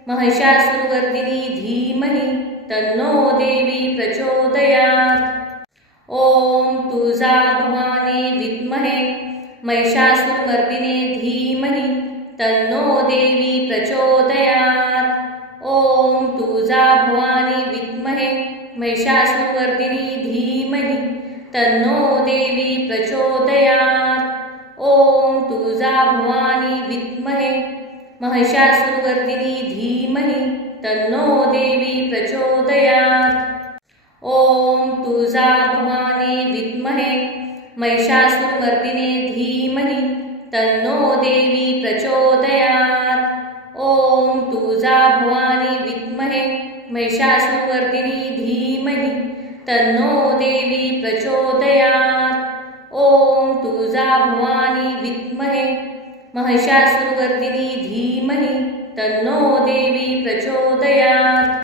महिषासुरवर्दिनी धीमहि तन्नो देवी प्रचोदयात्। ॐ तुळजा भवानी विद्महे महिषासुरमर्दिने धीमहि तन्नो देवी प्रचोदयात्। ॐ तुळजा भवानी विद्महे महिषासुरवर्दिनी धीमहि तन्नो देवी प्रचोदयात्। ॐ तुळजा भवानी विद्महे महिषासुरवर्दिनी धीमहि तन्नो देवी प्रचोदयात्। ॐ तुळजा भवानी विद्महे महिषासुरमर्दिने धीमहि तन्नो देवी प्रचोदयात्। ॐ तुळजा भवानी विद्महे महिषासुरवर्दिनी धीमहि तन्नो देवी प्रचोदयात्। ॐ तुळजा भवानी विद्महे महिषासुरवर्दिनी धीमहि तन्नो देवी प्रचोदयात्।